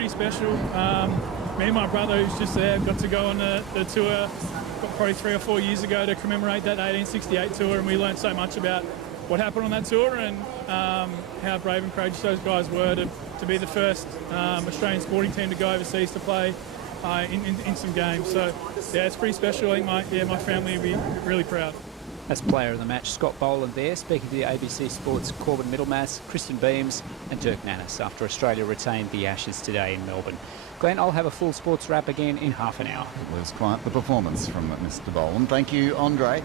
pretty special. Me and my brother, who's just there, got to go on the tour probably 3 or 4 years ago to commemorate that 1868 tour, and we learned so much about what happened on that tour and how brave and courageous those guys were to be the first Australian sporting team to go overseas to play in some games. So, yeah, it's pretty special. I think my family will be really proud. As player of the match, Scott Boland there, speaking to the ABC Sports Corbin Middlemass, Christian Beams and Dirk Nannis after Australia retained the Ashes today in Melbourne. Glenn, I'll have a full sports wrap again in half an hour. It was quite the performance from Mr. Boland. Thank you, Andre.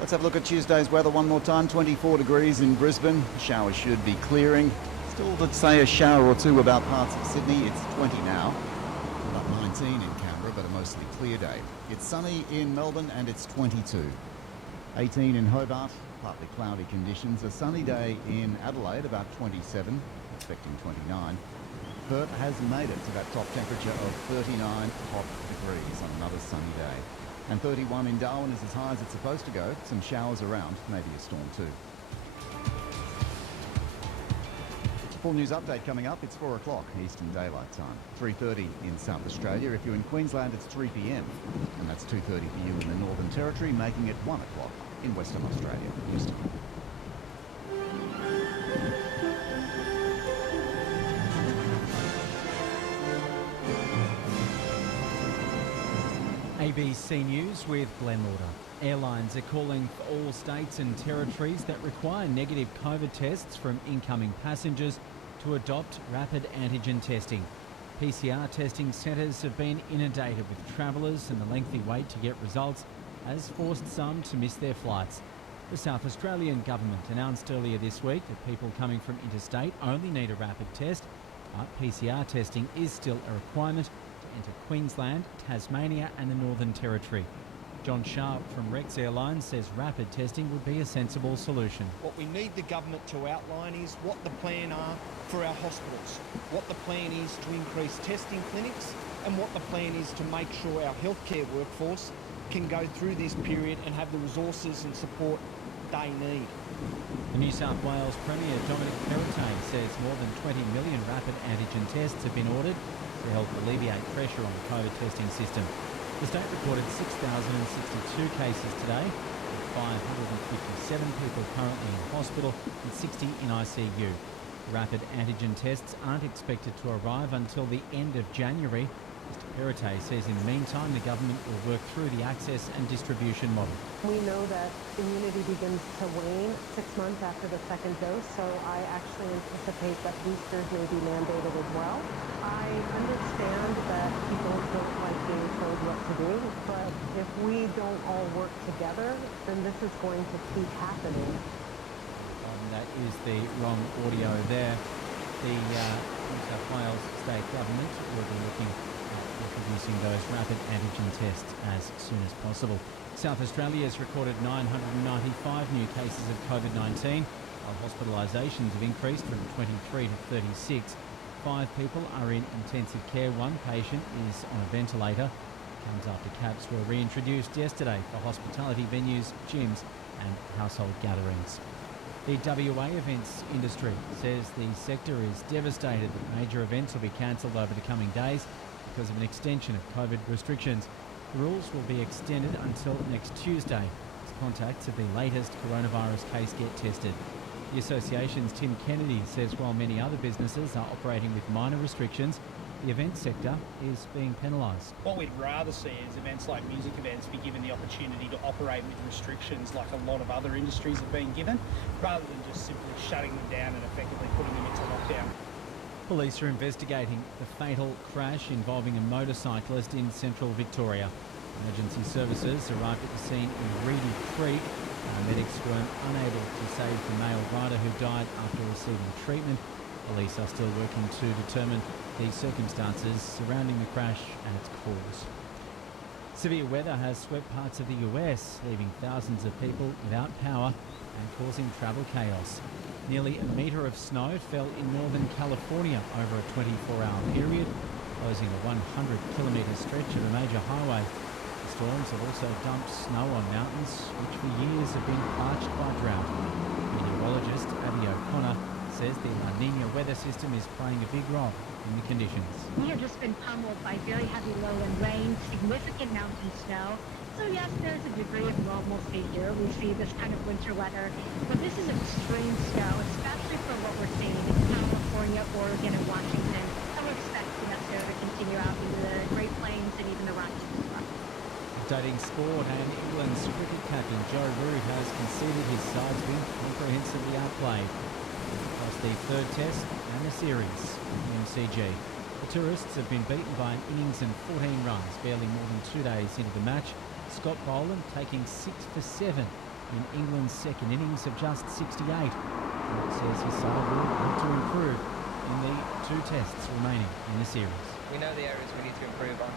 Let's have a look at Tuesday's weather one more time. 24 degrees in Brisbane. Showers should be clearing. Still to say a shower or two about parts of Sydney. It's 20 now. About 19 in Canberra, but a mostly clear day. It's sunny in Melbourne and it's 22. 18 in Hobart, partly cloudy conditions. A sunny day in Adelaide, about 27, expecting 29. Perth has made it to that top temperature of 39 hot degrees on another sunny day. And 31 in Darwin is as high as it's supposed to go. Some showers around, maybe a storm too. Full news update coming up. It's 4 o'clock Eastern Daylight Time. 3:30 in South Australia. If you're in Queensland, it's 3 p.m. And that's 2:30 for you in the Northern Territory, making it 1 o'clock in Western Australia. Houston. ABC News with Glenn Lauder. Airlines are calling for all states and territories that require negative COVID tests from incoming passengers to adopt rapid antigen testing. PCR testing centres have been inundated with travellers, and the lengthy wait to get results has forced some to miss their flights. The South Australian government announced earlier this week that people coming from interstate only need a rapid test, but PCR testing is still a requirement to enter Queensland, Tasmania and the Northern Territory. John Sharp from Rex Airlines says rapid testing would be a sensible solution. What we need the government to outline is what the plan are for our hospitals, what the plan is to increase testing clinics, and what the plan is to make sure our healthcare workforce can go through this period and have the resources and support they need. The New South Wales Premier Dominic Perrottet says more than 20 million rapid antigen tests have been ordered to help alleviate pressure on the COVID testing system. The state recorded 6,062 cases today, with 557 people currently in hospital and 60 in ICU. Rapid antigen tests aren't expected to arrive until the end of January. Mr Perrottet says in the meantime the government will work through the access and distribution model. We know that immunity begins to wane 6 months after the second dose, so I actually anticipate that boosters may be mandated as well. I understand that people don't like being told what to do, but if we don't all work together, then this is going to keep happening. That is the wrong audio there. The New South Wales state government will be looking at introducing those rapid antigen tests as soon as possible. South Australia has recorded 995 new cases of COVID-19, while hospitalisations have increased from 23 to 36. 5 people are in intensive care. 1 patient is on a ventilator. It comes after caps were reintroduced yesterday for hospitality venues, gyms and household gatherings. The WA events industry says the sector is devastated that major events will be cancelled over the coming days because of an extension of COVID restrictions. The rules will be extended until next Tuesday as contacts of the latest coronavirus case get tested. The association's Tim Kennedy says while many other businesses are operating with minor restrictions, the events sector is being penalised. What we'd rather see is events like music events be given the opportunity to operate with restrictions like a lot of other industries have been given, rather than just simply shutting them down and effectively putting them into lockdown. Police are investigating the fatal crash involving a motorcyclist in central Victoria. Emergency services arrived at the scene in Reedy Creek. Medics were unable to save the male rider who died after receiving treatment. Police are still working to determine the circumstances surrounding the crash and its cause. Severe weather has swept parts of the US, leaving thousands of people without power and causing travel chaos. Nearly a metre of snow fell in northern California over a 24-hour period, closing a 100-kilometre stretch of a major highway. The storms have also dumped snow on mountains, which for years have been parched by drought. Meteorologist Abby O'Connor says the La Nina weather system is playing a big role in the conditions. We have just been pummeled by very heavy lowland rain, significant mountain snow. So yes, there's a degree of normalcy here. We see this kind of winter weather, but this is extreme snow, especially for what we're seeing in California, Oregon, and Washington. And we're expecting that snow to continue out into the Great Plains and even the Rockies as well. Updating sport, and England's cricket captain Joe Root has conceded his side's been comprehensively outplayed across the third test and the series in the MCG. The tourists have been beaten by an innings and 14 runs, barely more than 2 days into the match. Scott Boland taking 6 for 7 in England's second innings of just 68. Root says his side will look to improve in the 2 tests remaining in the series. We know the areas we need to improve on.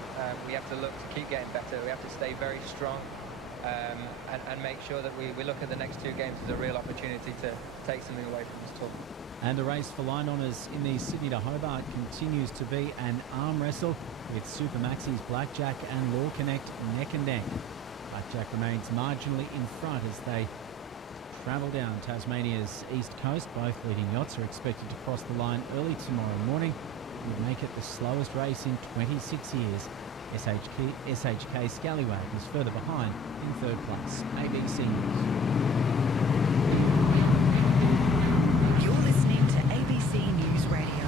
We have to look to keep getting better. We have to stay very strong and make sure that we look at the next 2 games as a real opportunity to take something away from this tour. And the race for line honours in the Sydney to Hobart continues to be an arm wrestle with Supermaxi's Blackjack and Law Connect neck and neck. Blackjack remains marginally in front as they travel down Tasmania's east coast. Both leading yachts are expected to cross the line early tomorrow morning. It would make it the slowest race in 26 years. SHK Scallywag is further behind in third place. ABC News. You're listening to ABC News Radio.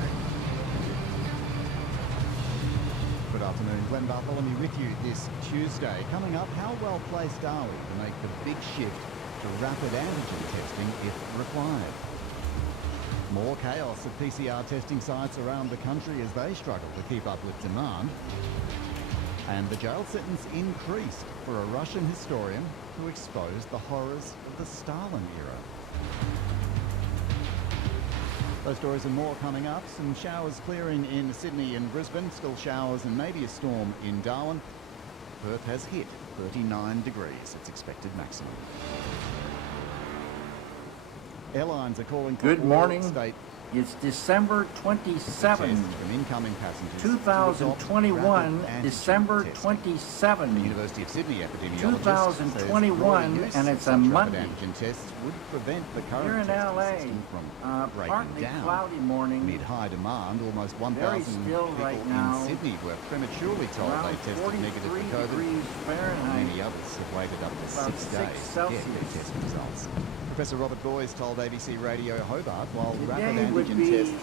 Good afternoon, Glenn Bartholomew with you this Tuesday. Coming up, how well placed are we to make the big shift to rapid antigen testing if required? More chaos at PCR testing sites around the country as they struggle to keep up with demand. And the jail sentence increased for a Russian historian who exposed the horrors of the Stalin era. Those stories and more coming up. Some showers clearing in Sydney and Brisbane. Still showers and maybe a storm in Darwin. Perth has hit 39 degrees. It's expected maximum. Airlines are calling for Good morning. state It's December 27, from incoming passengers 2021, December 27. The University of Sydney epidemiologist 2021, says and it's a such rapid Monday. antigen tests would prevent the current Here in testing LA, system from breaking partly down. cloudy morning, Amid high demand, almost very 1,000 still people right now, in Sydney were prematurely told around they tested negative 43 for COVID. degrees Fahrenheit. Many others have waited up to About 6 6 days to get Celsius. their test results. Professor Robert Boyes told ABC Radio Hobart while rapid Today would antigen be tests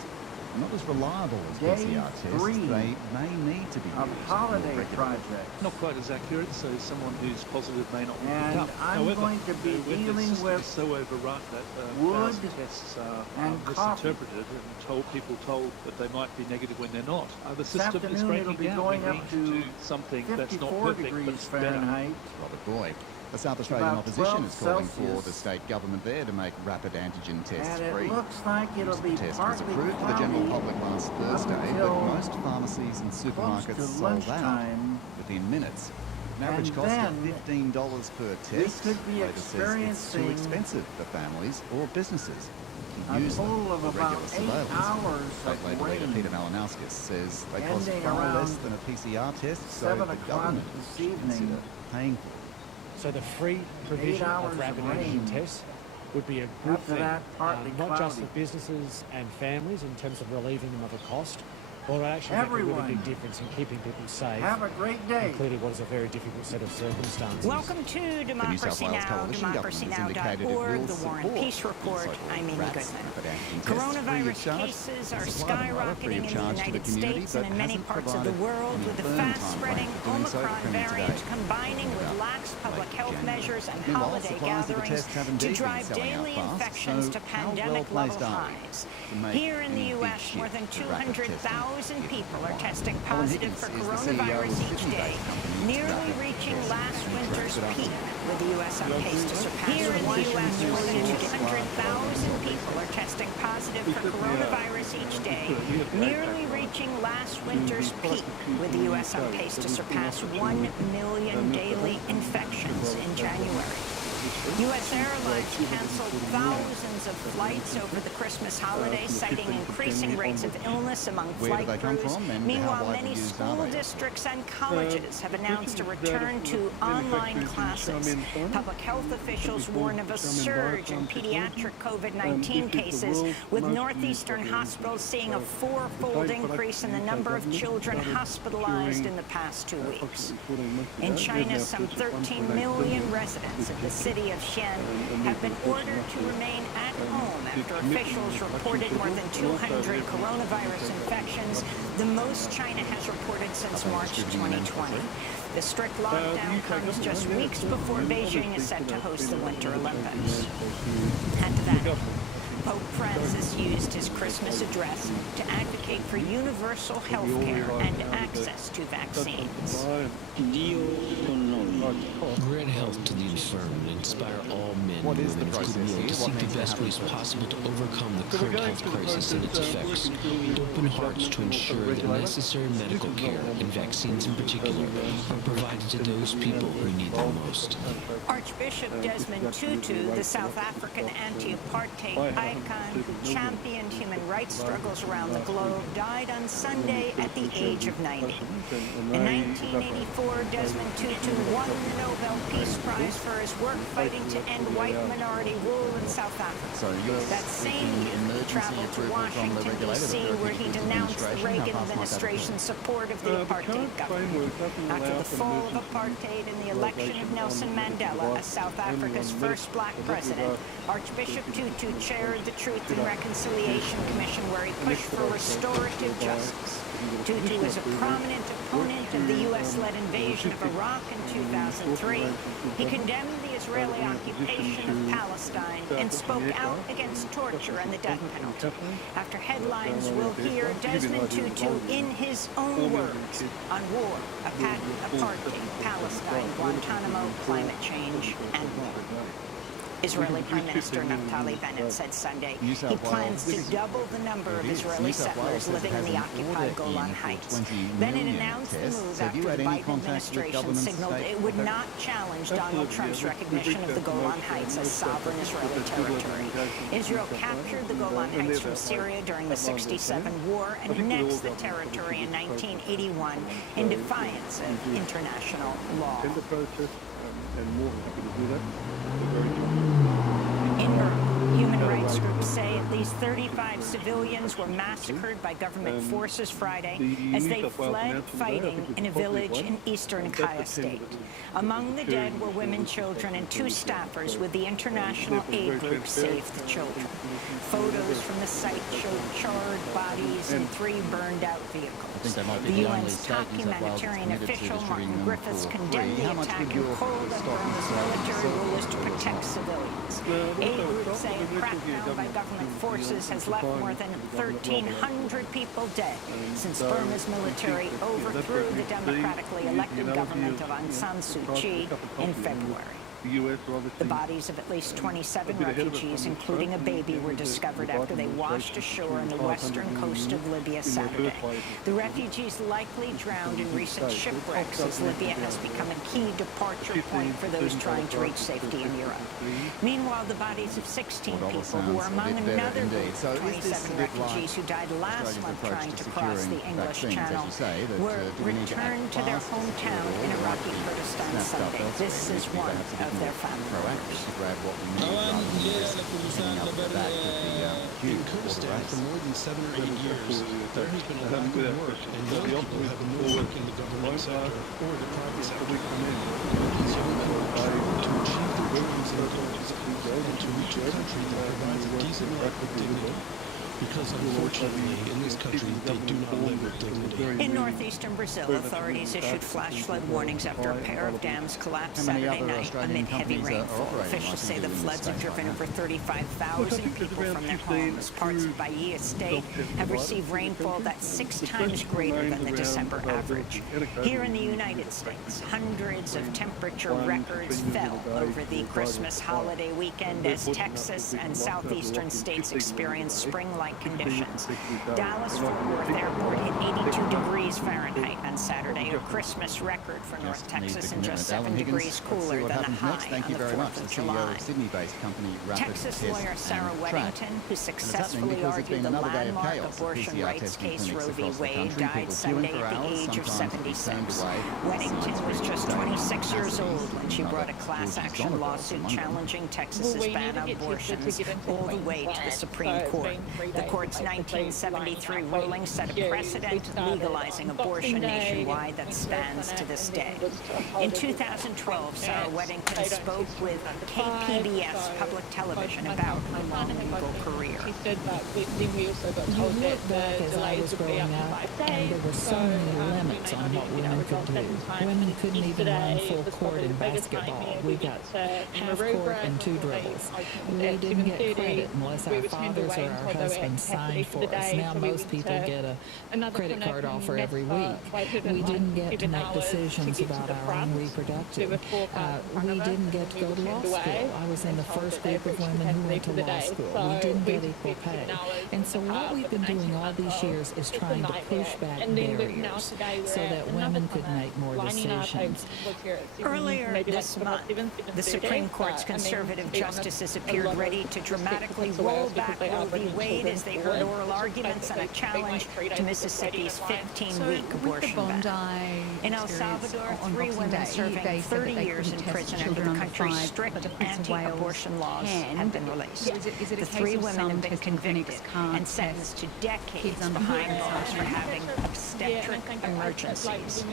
are not as reliable as day PCR tests, 3 they may need to be of used holiday more regularly. projects. Not quite as accurate, so someone who's positive may not pick And it up. I'm However, going to be when dealing the system with is so overrun that wood tests are and coffee. misinterpreted and people told that they might be negative when they're not. The This system is afternoon breaking it'll be down. going We up need to do something that's not 54 perfect, but degrees it's better. Fahrenheit. Robert Boyd. The South Australian About opposition 12 is calling for Celsius. the state government there to make rapid antigen tests And it free. looks like it'll The be test was partly approved for the general cloudy public last Thursday, but until most pharmacies and close supermarkets to sold out lunchtime. within minutes. An average And cost of then $15 per test. could be Later says it's too experiencing expensive for families or businesses to a use them total of for about regular 8 surveillance. hours State of Labor leader rain. Peter Malinowskis says they cost Ending far less around than a PCR test, so 7 the o'clock government this should evening. consider paying for it. So the free 8 provision hours of rapid of rain. antigen tests would be a good After thing, that, partly not just for cloudy. businesses and families in terms of relieving them of a cost, but it actually make a really Everyone. big difference in keeping people safe. Have a great day. Including what is a very difficult set of circumstances. Welcome to The New South Democracy Wales Now!, Coalition government has indicated it democracynow.org, will the War and support Peace Report. the so-called I'm Amy RATS Goodman. rapid antigen tests free of Coronavirus charge. cases are Supply them rather free skyrocketing of in the charge to the United community, States but and in many hasn't parts of the provided world, any with the firm fast-spreading timeframe for doing so. Omicron Premier variant today combining with about lax public late health January. measures and Meanwhile, holiday supplies of the gatherings test have to indeed been drive selling out daily fast. infections So to how pandemic well level placed are we highs. to make Here in the any big U.S., more shift than to rapid 200,000 testing people if are testing required? Alan positive Higgins for is the CEO coronavirus of each day, Sydney-based company nearly Rapid reaching Test last and winter's tracks it up. peak, with the U.S. on pace to surpass Here in the U.S., more than 200,000 people are testing positive for coronavirus each day, nearly reaching last winter's peak, with the U.S. on pace to surpass 1 million daily infections in January. U.S. Airlines canceled thousands of flights over the Christmas holiday, citing increasing rates of illness among flight crews. Meanwhile, many school districts and colleges have announced a return to online classes. Public health officials warn of a surge in pediatric COVID-19 cases, with northeastern hospitals seeing a four-fold increase in the number of children hospitalized in the past 2 weeks. In China, some 13 million residents of the city of Xi'an have been ordered to remain at home after officials reported more than 200 coronavirus infections, the most China has reported since March 2020. The strict lockdown comes just weeks before Beijing is set to host the Winter Olympics. And to that, Pope Francis used his Christmas address to advocate for universal health care and access to vaccines. Grant health to the infirm and inspire all men and women of goodwill to seek the best ways possible to overcome the current health crisis and its effects. Open hearts to ensure that necessary medical care, and vaccines in particular, are provided to those people who need them most. Archbishop Desmond Tutu, the South African anti-apartheid icon who championed human rights struggles around the globe, died on Sunday at the age of 90. In 1984, Desmond Tutu won the Nobel Peace Prize for his work fighting to end white minority rule in South Africa. That same year, he traveled to Washington, D.C., where he denounced the Reagan administration's support of the apartheid government. After the fall of apartheid and the election of Nelson Mandela as South Africa's first black president, Archbishop Tutu chaired the Truth and Reconciliation Commission, where he pushed for restorative justice. Tutu was a prominent opponent of the U.S.-led invasion of Iraq in 2003. He condemned the Israeli occupation of Palestine and spoke out against torture and the death penalty. After headlines, we'll hear Desmond Tutu in his own words on war, apartheid, Palestine, Guantanamo, climate change, and more. Israeli Prime Minister Naftali Bennett said Sunday he plans to double the number of Israeli settlers living in the occupied Golan Heights. Bennett announced the move after the Biden administration signaled it would not challenge Donald Trump's recognition of the Golan Heights as sovereign Israeli territory. Israel captured the Golan Heights from Syria during the '67 war and annexed the territory in 1981 in defiance of international law. In Burma, human rights groups say at least 35 civilians were massacred by government forces Friday as they fled fighting in a village in eastern Kaya State. Among the dead were women, children, and 2 staffers with the international aid group Save the Children. Photos from the site showed charred bodies and 3 burned-out vehicles. The UN's top humanitarian official, Martin Griffiths, condemned the attack and called on Burma's military rulers to protect civilians. Aid groups say a crackdown by government forces has left more than 1,300 people dead since Burma's military overthrew the democratically elected government of Aung San Suu Kyi in February. The bodies of at least 27 refugees, including a baby, were discovered after they washed ashore on the western coast of Libya Saturday. The refugees likely drowned in recent shipwrecks, as Libya has become a key departure point for those trying to reach safety in Europe. Meanwhile, the bodies of 16 people who were among another group of 27 refugees who died last month trying to cross the English Channel were returned to their hometown in Iraqi Kurdistan Sunday. This is one of their family members. In Kurdistan, for more than 7 or 8 years, there has been a lack of work, and young people have no work in the government sector or the private sector. These young people are trying to achieve their dreams and goals, and to reach a country that provides a decent life with dignity. Because unfortunately, in this country, they do not live with dignity. In northeastern Brazil, authorities issued flash flood warnings after a pair of dams collapsed Saturday night amid heavy rainfall. Officials say the floods have driven over 35,000 people from their homes. Parts of Bahia State have received rainfall that's 6 times greater than the December average. Here in the United States, hundreds of temperature records fell over the Christmas holiday weekend as Texas and southeastern states experienced spring-like like conditions. Dallas-Fort Worth Airport hit 82 degrees Fahrenheit on Saturday, a Christmas record for North Texas, and just 7 degrees cooler than the high on the 4th of July. Sydney-based company Rapid Texas Test lawyer Sarah and Weddington, Track. who successfully because it's argued been the another day of landmark chaos at abortion PCR rights testing case clinics Roe v. across the Wade, country. died People Sunday queuing for at the hours, age of sometimes to be 76. turned away. Weddington was just 26 years old when she brought a class George action Donovan lawsuit among them. challenging Texas's ban on abortions all the way to the Supreme Court. The court's 1973 ruling set a precedent legalizing abortion nationwide that stands to this day. In 2012, Sarah Weddington spoke with KPBS Public Television about her long legal career. She said that then we also got told that the delays would be up to 5 days. There were so many limits on what women could do. Women couldn't even run full court in basketball. We got half court and 2 dribbles. We didn't get credit unless our fathers or our husbands signed for us. Now most people get a credit card offer every week. We didn't get to make decisions about our own reproductive. We didn't get to go to law school. I was in the first group of women who went to law school. We didn't get equal pay. And so what we've been doing all these years is trying to push back barriers so that women could make more decisions. Earlier this month, the Supreme Court's conservative justices appeared ready to dramatically roll back Roe v. Wade as they heard oral arguments on a challenge to Mississippi's 15-week abortion ban. In El Salvador, 3 women serving 30 years in prison under the country's strict anti-abortion laws have been released. The 3 women have been convicted and sentenced to decades behind bars for having obstetric emergencies.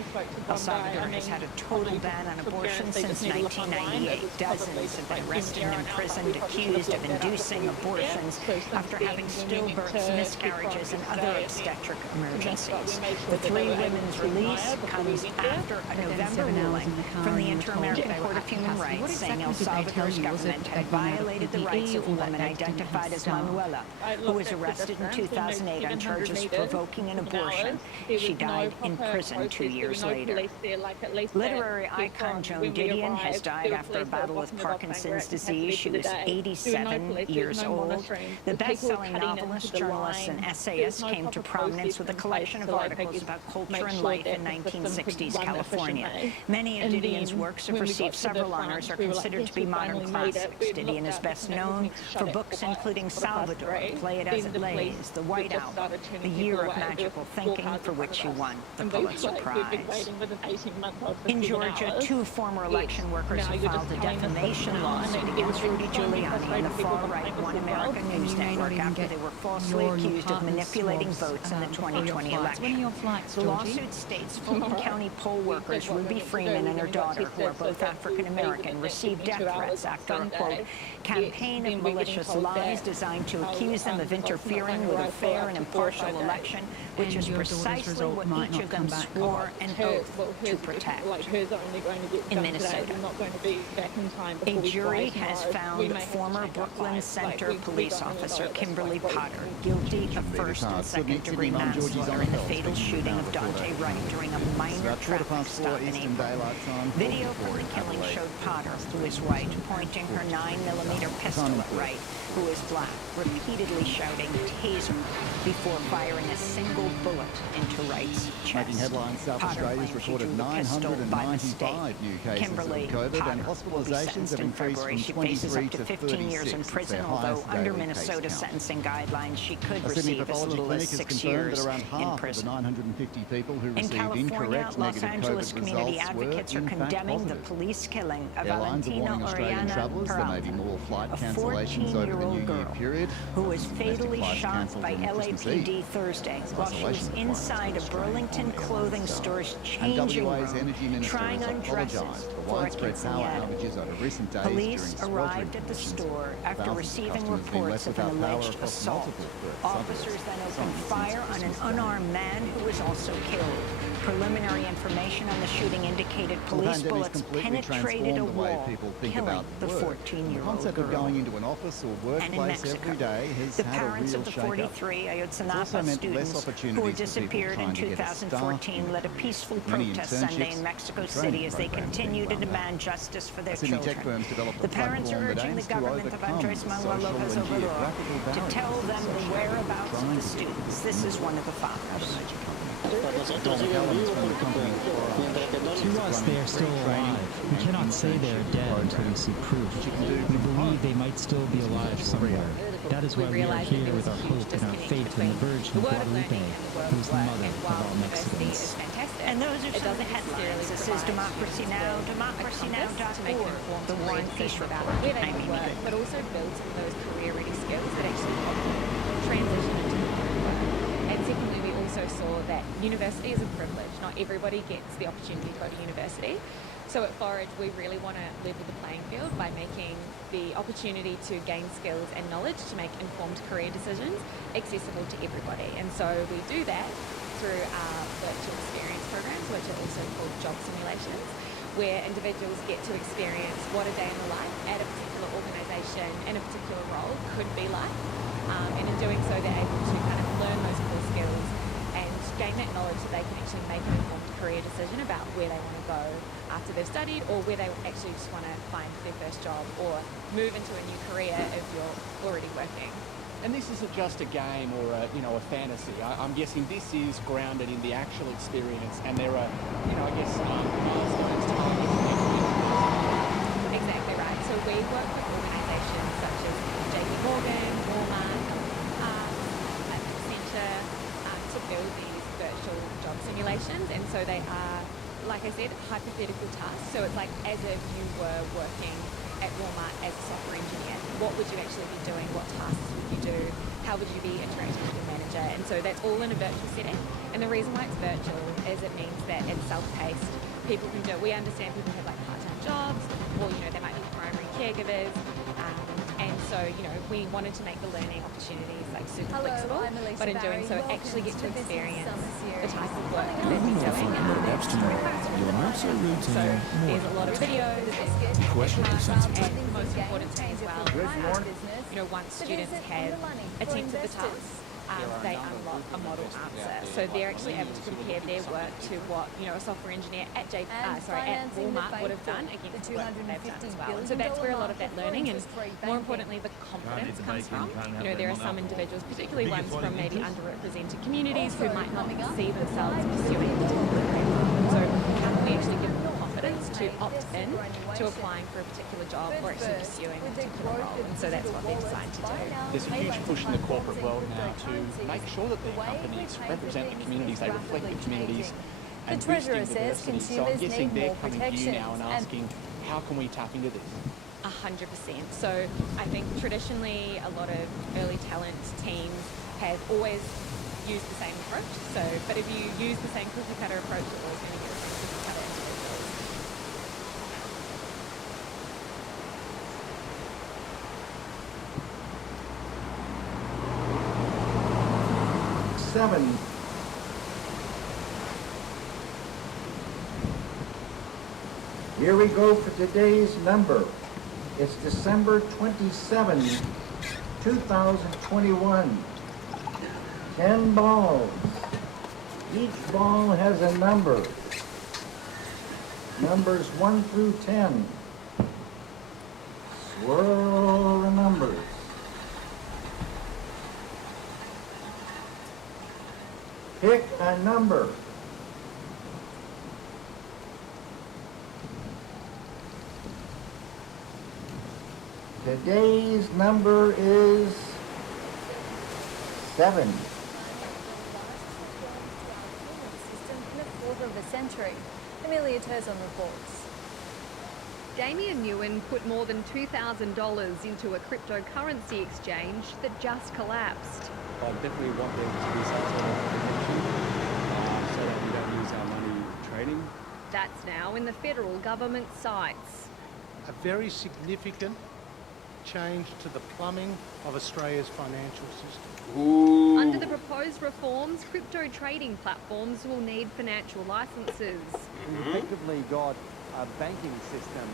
El Salvador has had a total ban on abortion since 1998. Dozens have been arrested and imprisoned, accused of inducing abortions after having stillbirths, miscarriages, and other obstetric emergencies. The 3 women's release comes after a November ruling from the Inter-American Court of Human Rights saying El Salvador's government had violated the rights of a woman identified as Manuela, who was arrested in 2008 on charges provoking an abortion. She died in prison 2 years later. Literary icon Joan Didion has died after a battle with Parkinson's disease. She was 87 years old. The best-selling novelist, journalist, and essayist came to prominence with a collection of articles about culture and life in 1960s California. Many of Didion's works have received several honors, are considered to be modern classics. Didion is best known for books including Salvador, Play It As It Lays, The White Album, The Year of Magical Thinking, for which she won the Pulitzer Prize. In Georgia, 2 former election workers have filed a defamation lawsuit against Rudy Giuliani and the far-right One America News Network after they were falsely accused of manipulating votes in the 2020 election. The lawsuit states Fulton County poll workers Ruby Freeman and her daughter, who are both African-American, received death threats after a, quote, campaign of malicious lies designed to accuse them of interfering with a fair and impartial election, which is precisely what each of them swore an oath to protect. In Minnesota, a jury has found former Brooklyn Center police officer Kimberly Potter guilty of first and second-degree manslaughter in the fatal shooting of Dante Wright during a minor traffic stop in April. Video from the killing showed Potter, who is white, pointing her 9mm pistol at Wright, who is black, repeatedly shouting "taser" before firing a single bullet into Wright's chest. Making headlines, South Australia's reported 995 new cases of COVID, and hospitalisations have increased from 23 to 15 years in prison, although under Minnesota sentencing guidelines, she could receive as little as 6 years in prison. 950 people who In received California, incorrect Los negative Angeles COVID community results advocates were are in fact condemning the positive. police killing of Airlines are Valentina warning Australian Oriana travellers there may be more flight Peralta, a cancellations over the 14-year-old New Year girl period. who was Domestic fatally flights shot cancelled by on Christmas Eve. LAPD Thursday while she was Isolation inside a requirements Burlington clothing store's changing WA's room energy minister trying has on dresses apologised for for a widespread power quinceañera. outages over recent days Police during arrived sweltering at the conditions. store after Thousands of receiving customers being reports left of an without power alleged across assault. multiple Officers then opened suburbs. fire on an unarmed man who was also killed. Preliminary information on the shooting indicated police The pandemic's bullets completely penetrated a transformed the way wall, people think killing about the work. 14-year-old The concept girl. of going into an office or And in workplace Mexico, every day has the had a parents real of the shake-up. 43 It's also Ayotzinapa meant less students who opportunities were for people disappeared in trying to get a staff 2014 led a peaceful Many protest Sunday internships in Mexico and City training as they programs continue to being run demand justice for their Sydney children. tech firms developed The a parents are platform that urging the aims to government of overcome Andres Manuel social Lopez and Obrador geographical to barriers tell them the whereabouts of the students. This is one of the fathers. To us, they are still alive. We cannot say they are dead until we see proof. We believe they might still be alive somewhere. That is why we are here with our hope and our faith in the Virgin Guadalupe, who is the mother of all Mexicans. And those are some of the headlines. This is Democracy Now!, democracynow.org, the War and Peace Report. Where they want to work, but also build some of those career-ready skills that actually help them transition into career work. And secondly, we also saw that university is a privilege. Not everybody gets the opportunity to go to university. So at Forage, we really want to level the playing field by making the opportunity to gain skills and knowledge to make informed career decisions accessible to everybody. And so we do that through our virtual experience programs, which are also called job simulations, where individuals get to experience what a day in the life at a particular organisation in a particular role could be like. And in doing so, they're able to kind of learn those core skills and gain that knowledge so they can actually make an informed career decision about where they want to go after they've studied, or where they actually just want to find their first job or move into a new career if you're already working. And this isn't just a game or a fantasy. I'm guessing this is grounded in the actual experience, and there are, milestones targeted. Exactly right. So we work with organisations such as JP Morgan, Walmart, Accenture, to build these virtual job simulations, and so they are, like I said, hypothetical tasks. So it's like as if you were working at Walmart as a software engineer. What would you actually be doing? What tasks would you do? How would you be interacting with your manager? And so that's all in a virtual setting. And the reason why it's virtual is it means that it's self-paced. People can do it. We understand people have like part-time jobs, or they might be primary caregivers. And so, we wanted to make the learning opportunities like super flexible, but in doing so, actually get to experience the type of work that they're doing. So there's a lot of videos, and the most important thing as well, once students have attempted the task, they unlock a model answer. So they're actually able to compare their work to what a software engineer at Walmart would have done against the work that they've done as well. And so that's where a lot of that learning and, more importantly, the confidence comes from. There are some individuals, particularly ones from maybe underrepresented communities, who might not see themselves pursuing a particular career. So how can we actually give them the confidence to opt in to applying for a particular job or actually pursuing a particular role? And so that's what they're designed to do. There's a huge push in the corporate world now to make sure that their companies represent the communities, they reflect the communities, and boosting diversity. So I'm guessing they're coming to you now and asking, how can we tap into this? 100%. So I think traditionally a lot of early talent teams have always used the same approach. So, but if you use the same cookie cutter approach, you're always going to get the same cookie cutter individuals. 7. Here we go for today's number. It's December 27, 2021. 10 balls. Each ball has a number. Numbers 1 through 10. Swirl the numbers. Pick a number. Today's number is 7. In a quarter of a century. Amelia Turzon reports. Damien Nguyen put more than $2,000 into a cryptocurrency exchange that just collapsed. I definitely want there to be some sort of protection so that we don't use our money trading. That's now in the federal government sights. A very significant change to the plumbing of Australia's financial system. Ooh. Under the proposed reforms, crypto trading platforms will need financial licenses. We've effectively got a banking system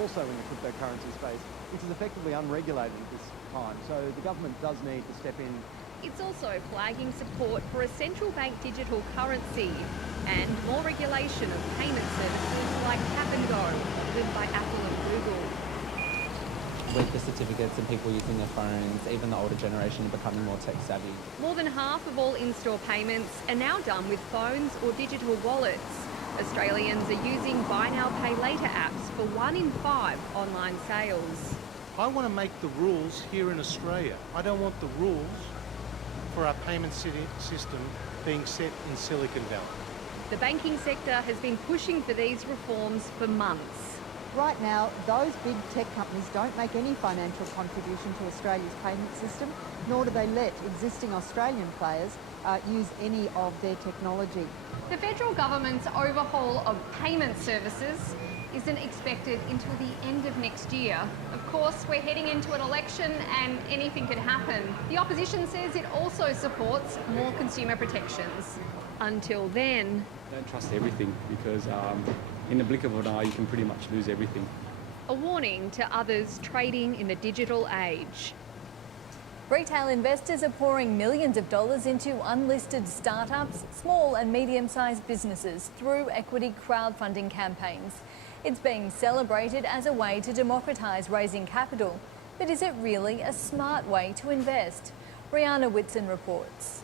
also in the cryptocurrency space, which is effectively unregulated at this time. So the government does need to step in. It's also flagging support for a central bank digital currency and more regulation of payment services like Tap and Go, led by Apple and Google. with the certificates and people using their phones, even the older generation are becoming more tech savvy. More than half of all in-store payments are now done with phones or digital wallets. Australians are using buy now, pay later apps for 1 in 5 online sales. I want to make the rules here in Australia. I don't want the rules for our payment system being set in Silicon Valley. The banking sector has been pushing for these reforms for months. Right now, those big tech companies don't make any financial contribution to Australia's payment system, nor do they let existing Australian players use any of their technology. The federal government's overhaul of payment services isn't expected until the end of next year. Of course, we're heading into an election and anything could happen. The opposition says it also supports more consumer protections. Until then... Don't trust everything because in the blink of an eye you can pretty much lose everything. A warning to others trading in the digital age. Retail investors are pouring millions of dollars into unlisted startups, small and medium-sized businesses through equity crowdfunding campaigns. It's being celebrated as a way to democratise raising capital. But is it really a smart way to invest? Brianna Whitson reports.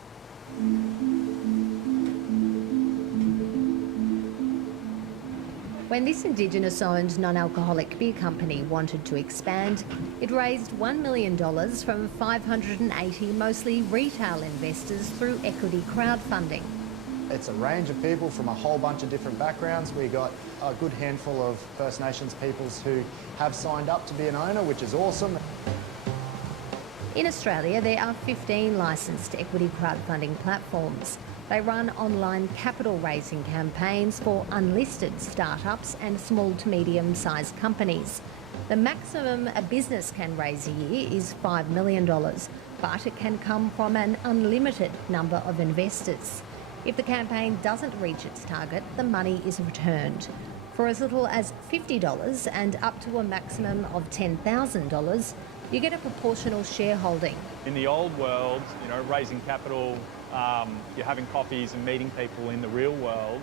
When this Indigenous-owned non-alcoholic beer company wanted to expand, it raised $1 million from 580 mostly retail investors through equity crowdfunding. It's a range of people from a whole bunch of different backgrounds. We got a good handful of First Nations peoples who have signed up to be an owner, which is awesome. In Australia, there are 15 licensed equity crowdfunding platforms. They run online capital raising campaigns for unlisted startups and small to medium-sized companies. The maximum a business can raise a year is $5 million, but it can come from an unlimited number of investors. If the campaign doesn't reach its target, the money is returned. For as little as $50 and up to a maximum of $10,000, you get a proportional shareholding. In the old world, raising capital, you're having coffees and meeting people in the real world,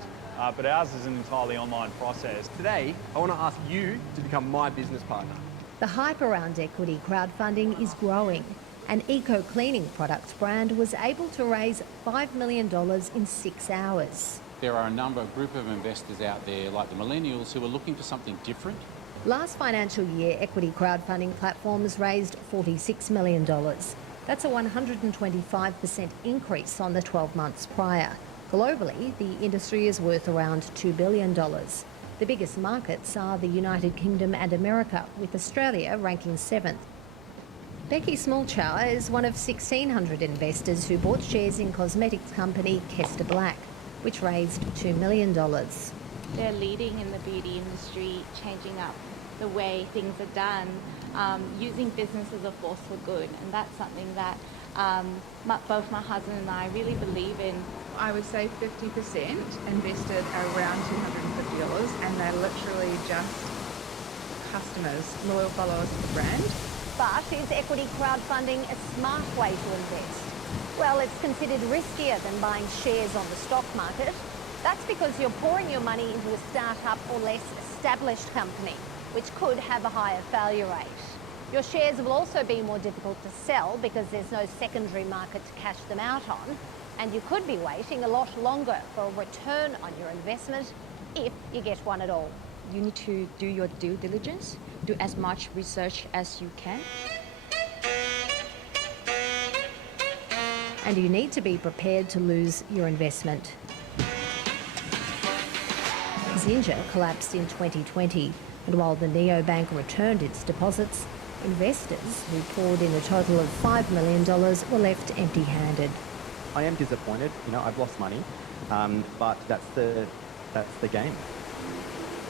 but ours is an entirely online process. Today, I want to ask you to become my business partner. The hype around equity crowdfunding is growing. An eco-cleaning products brand was able to raise $5 million in 6 hours. There are a group of investors out there, like the millennials, who are looking for something different. Last financial year, equity crowdfunding platforms raised $46 million. That's a 125% increase on the 12 months prior. Globally, the industry is worth around $2 billion. The biggest markets are the United Kingdom and America, with Australia ranking 7th. Becky Smallchow is one of 1,600 investors who bought shares in cosmetics company Kester Black, which raised $2 million. They're leading in the beauty industry, changing up the way things are done, using business as a force for good, and that's something that both my husband and I really believe in. I would say 50% invested around $250, and they're literally just customers, loyal followers of the brand. But is equity crowdfunding a smart way to invest? Well, it's considered riskier than buying shares on the stock market. That's because you're pouring your money into a startup or less established company, which could have a higher failure rate. Your shares will also be more difficult to sell because there's no secondary market to cash them out on, and you could be waiting a lot longer for a return on your investment, if you get one at all. You need to do your due diligence, do as much research as you can. And you need to be prepared to lose your investment. Zinja collapsed in 2020, and while the neobank returned its deposits, investors who poured in a total of $5 million were left empty-handed. I am disappointed, I've lost money, but that's the game.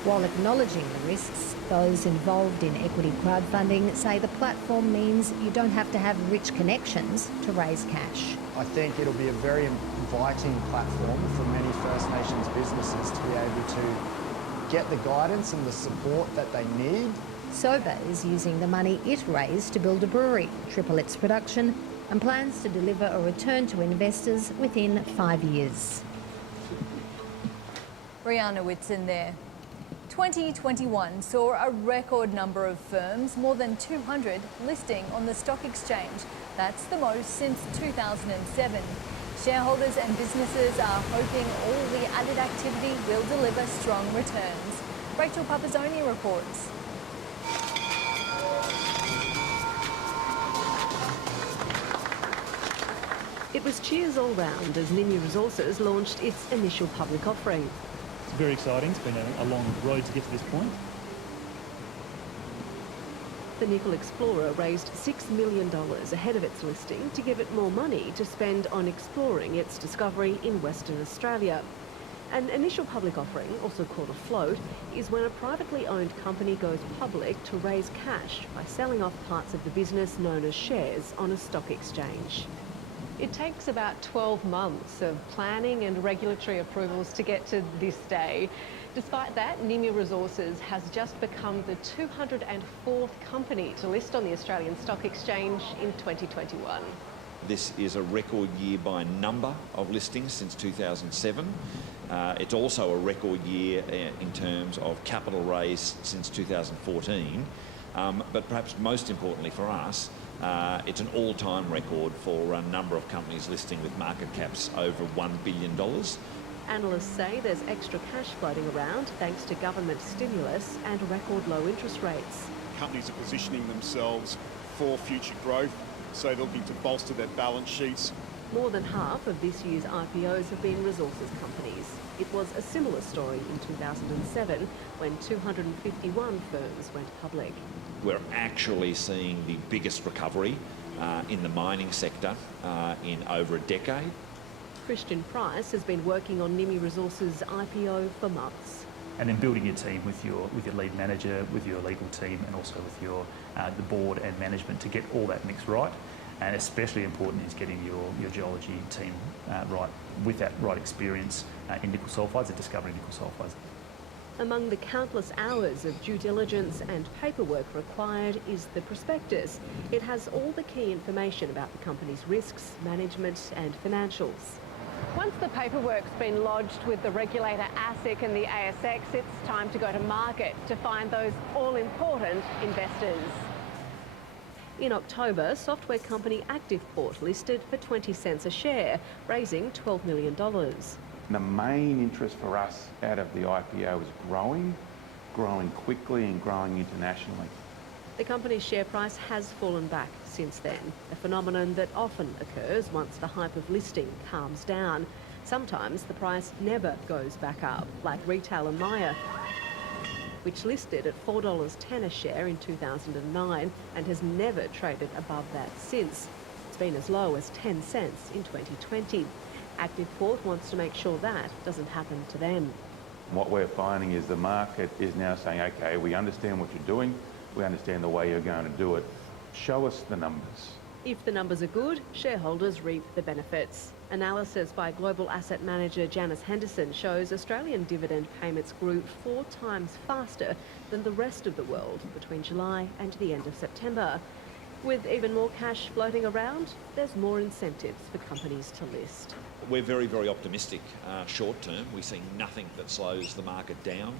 While acknowledging the risks, those involved in equity crowdfunding say the platform means you don't have to have rich connections to raise cash. I think it'll be a very inviting platform for many First Nations businesses to be able to get the guidance and the support that they need. Sober is using the money it raised to build a brewery, triple its production, and plans to deliver a return to investors within 5 years. Brianna Whitson there. 2021 saw a record number of firms, more than 200, listing on the stock exchange. That's the most since 2007. Shareholders and businesses are hoping all the added activity will deliver strong returns. Rachel Papazoni reports. It was cheers all round as Nimmi Resources launched its initial public offering. It's very exciting. It's been a long road to get to this point. The Nickel Explorer raised $6 million ahead of its listing to give it more money to spend on exploring its discovery in Western Australia. An initial public offering, also called a float, is when a privately owned company goes public to raise cash by selling off parts of the business known as shares on a stock exchange. It takes about 12 months of planning and regulatory approvals to get to this day. Despite that, Nimmi Resources has just become the 204th company to list on the Australian Stock Exchange in 2021. This is a record year by number of listings since 2007. It's also a record year in terms of capital raised since 2014. But perhaps most importantly for us, it's an all-time record for a number of companies listing with market caps over $1 billion. Analysts say there's extra cash floating around thanks to government stimulus and record low interest rates. Companies are positioning themselves for future growth, so they're looking to bolster their balance sheets. More than half of this year's IPOs have been resources companies. It was a similar story in 2007 when 251 firms went public. We're actually seeing the biggest recovery in the mining sector in over a decade. Christian Price has been working on Nimmi Resources' IPO for months. And then building your team with your lead manager, with your legal team, and also with your the board and management to get all that mix right. And especially important is getting your geology team right with that right experience in nickel sulfides and discovering nickel sulfides. Among the countless hours of due diligence and paperwork required is the prospectus. It has all the key information about the company's risks, management and financials. Once the paperwork's been lodged with the regulator ASIC and the ASX, it's time to go to market to find those all-important investors. In October, software company ActivePort listed for 20 cents a share, raising $12 million. The main interest for us out of the IPO is growing quickly and growing internationally. The company's share price has fallen back since then, a phenomenon that often occurs once the hype of listing calms down. Sometimes the price never goes back up, like retailer Myer, which listed at $4.10 a share in 2009 and has never traded above that since. It's been as low as 10 cents in 2020. ActivePort wants to make sure that doesn't happen to them. What we're finding is the market is now saying, okay, we understand what you're doing, we understand the way you're going to do it. Show us the numbers. If the numbers are good, shareholders reap the benefits. Analysis by global asset manager Janice Henderson shows Australian dividend payments grew 4 times faster than the rest of the world between July and the end of September. With even more cash floating around, there's more incentives for companies to list. We're very, very optimistic short term. We see nothing that slows the market down.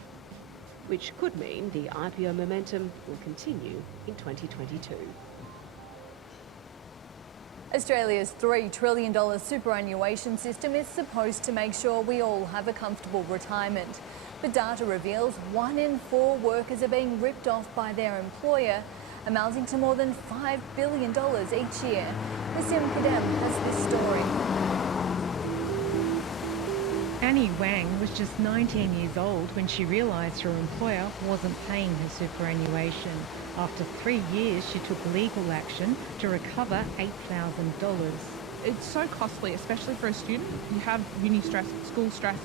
Which could mean the IPO momentum will continue in 2022. Australia's $3 trillion superannuation system is supposed to make sure we all have a comfortable retirement. But data reveals 1 in 4 workers are being ripped off by their employer, amounting to more than $5 billion each year. Nassim Kadem has this story. Annie Wang was just 19 years old when she realised her employer wasn't paying her superannuation. After 3 years, she took legal action to recover $8,000. It's so costly, especially for a student. You have uni stress, school stress,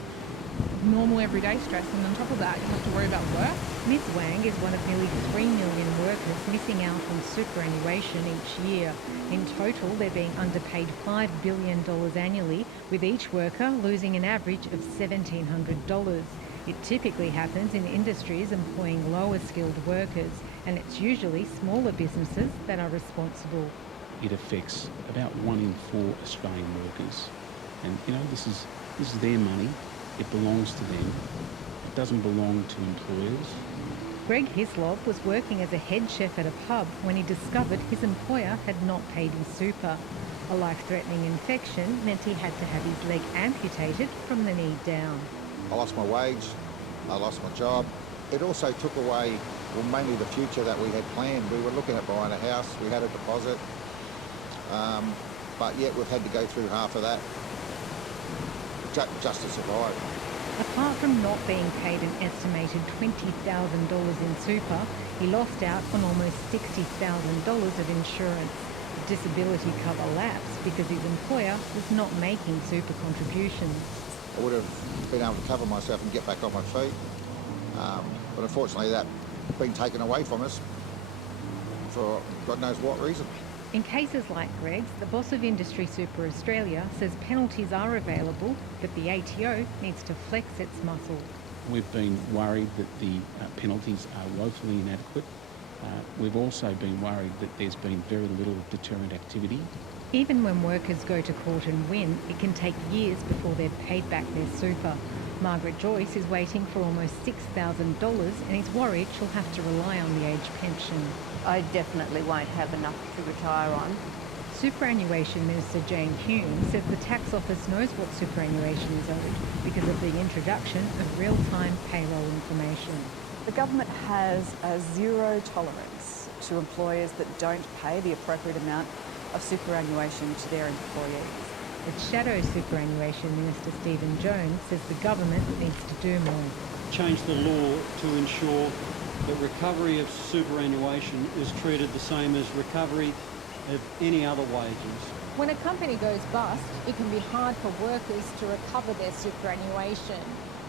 normal everyday stress, and on top of that, you have to worry about work. Ms. Wang is one of nearly 3 million workers missing out on superannuation each year. In total, they're being underpaid $5 billion annually, with each worker losing an average of $1,700. It typically happens in industries employing lower skilled workers, and it's usually smaller businesses that are responsible. It affects about 1 in 4 Australian workers. And, you know, this is their money. It belongs to them. doesn't belong to employers. Greg Hislop was working as a head chef at a pub when he discovered his employer had not paid his super. A life-threatening infection meant he had to have his leg amputated from the knee down. I lost my wage, I lost my job. It also took away, well, mainly the future that we had planned. We were looking at buying a house, we had a deposit, but yet we've had to go through half of that just to survive. Apart from not being paid an estimated $20,000 in super, he lost out on almost $60,000 of insurance. Disability cover lapsed because his employer was not making super contributions. I would have been able to cover myself and get back on my feet, but unfortunately that's been taken away from us for God knows what reason. In cases like Greg's, the boss of Industry Super Australia says penalties are available, but the ATO needs to flex its muscle. We've been worried that the penalties are woefully inadequate. We've also been worried that there's been very little deterrent activity. Even when workers go to court and win, it can take years before they're paid back their super. Margaret Joyce is waiting for almost $6,000 and is worried she'll have to rely on the age pension. I definitely won't have enough to retire on. Superannuation Minister Jane Hume says the tax office knows what superannuation is owed because of the introduction of real-time payroll information. The government has a zero tolerance to employers that don't pay the appropriate amount of superannuation to their employees. But Shadow Superannuation Minister Stephen Jones says the government needs to do more. Change the law to ensure that recovery of superannuation is treated the same as recovery of any other wages. When a company goes bust, it can be hard for workers to recover their superannuation.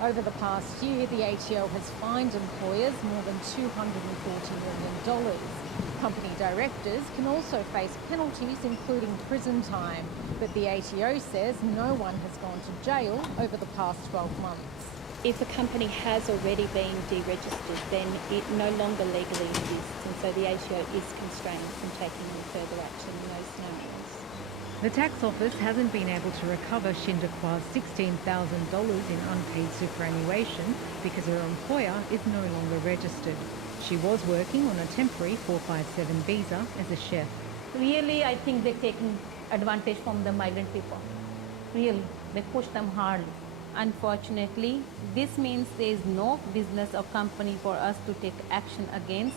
Over the past year, the ATO has fined employers more than $240 million. Company directors can also face penalties, including prison time. But the ATO says no one has gone to jail over the past 12 months. If a company has already been deregistered, then it no longer legally exists, and so the ATO is constrained from taking any further action in those scenarios. The tax office hasn't been able to recover Shinda Kwa's $16,000 in unpaid superannuation because her employer is no longer registered. She was working on a temporary 457 visa as a chef. Really, I think they're taking advantage from the migrant people. Really, they push them hard. Unfortunately, this means there is no business or company for us to take action against.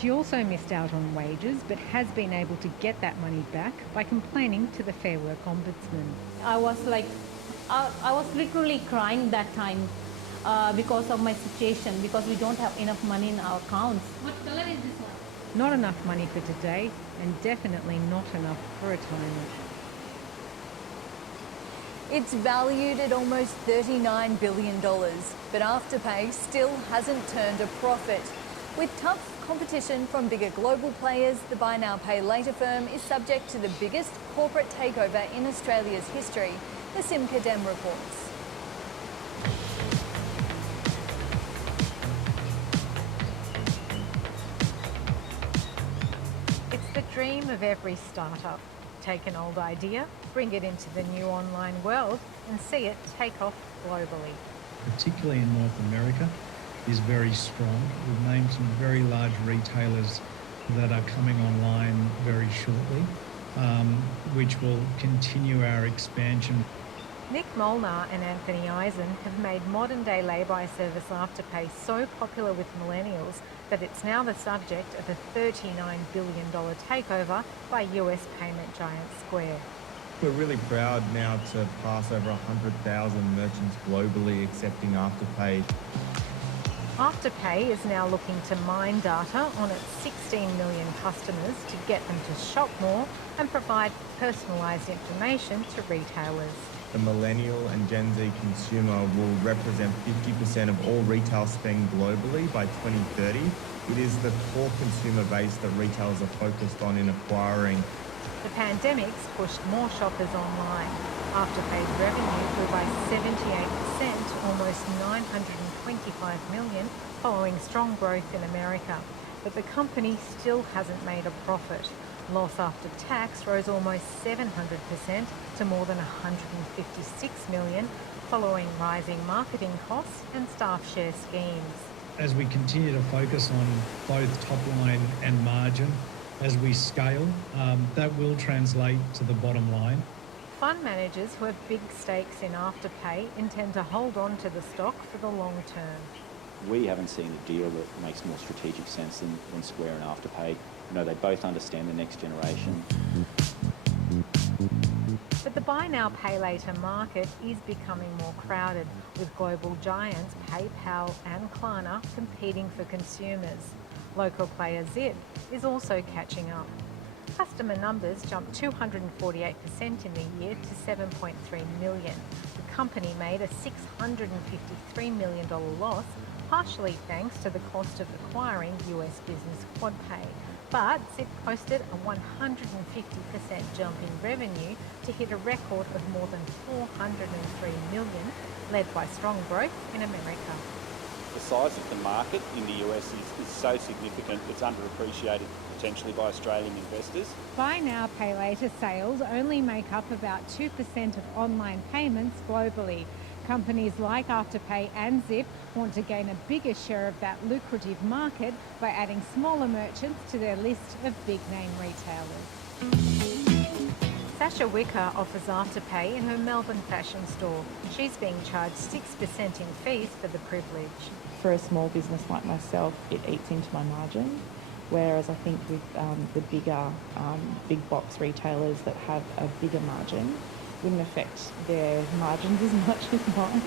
She also missed out on wages, but has been able to get that money back by complaining to the Fair Work Ombudsman. I was literally crying that time because of my situation, because we don't have enough money in our accounts. What color is this one? Not enough money for today, and definitely not enough for retirement. It's valued at almost $39 billion, but Afterpay still hasn't turned a profit. With tough competition from bigger global players, the Buy Now Pay Later firm is subject to the biggest corporate takeover in Australia's history, the Simca Dem reports. It's the dream of every startup. Take an old idea, bring it into the new online world and see it take off globally. Particularly in North America, is very strong. We've named some very large retailers that are coming online very shortly, which will continue our expansion. Nick Molnar and Anthony Eisen have made modern-day lay-by service Afterpay so popular with millennials that it's now the subject of a $39 billion takeover by US payment giant Square. We're really proud now to pass over 100,000 merchants globally accepting Afterpay. Afterpay is now looking to mine data on its 16 million customers to get them to shop more and provide personalised information to retailers. The millennial and Gen Z consumer will represent 50% of all retail spend globally by 2030. It is the core consumer base that retailers are focused on in acquiring. The pandemic's pushed more shoppers online. Afterpay's revenue grew by 78% to almost $925 million, following strong growth in America. But the company still hasn't made a profit. Loss after tax rose almost 700% to more than $156 million, following rising marketing costs and staff share schemes. As we continue to focus on both top line and margin, as we scale, that will translate to the bottom line. Fund managers who have big stakes in Afterpay intend to hold on to the stock for the long term. We haven't seen a deal that makes more strategic sense than Square and Afterpay. You know, they both understand the next generation. But the buy now, pay later market is becoming more crowded, with global giants PayPal and Klarna competing for consumers. Local player Zip is also catching up. Customer numbers jumped 248% in the year to 7.3 million. The company made a $653 million loss, partially thanks to the cost of acquiring US business QuadPay. But Zip posted a 150% jump in revenue to hit a record of more than 403 million, led by strong growth in America. The size of the market in the US is so significant, it's underappreciated potentially by Australian investors. Buy now, pay later sales only make up about 2% of online payments globally. Companies like Afterpay and Zip want to gain a bigger share of that lucrative market by adding smaller merchants to their list of big-name retailers. Sasha Wicker offers Afterpay in her Melbourne fashion store. She's being charged 6% in fees for the privilege. For a small business like myself, it eats into my margin, whereas I think with the bigger big box retailers that have a bigger margin, wouldn't affect their margins as much as mine.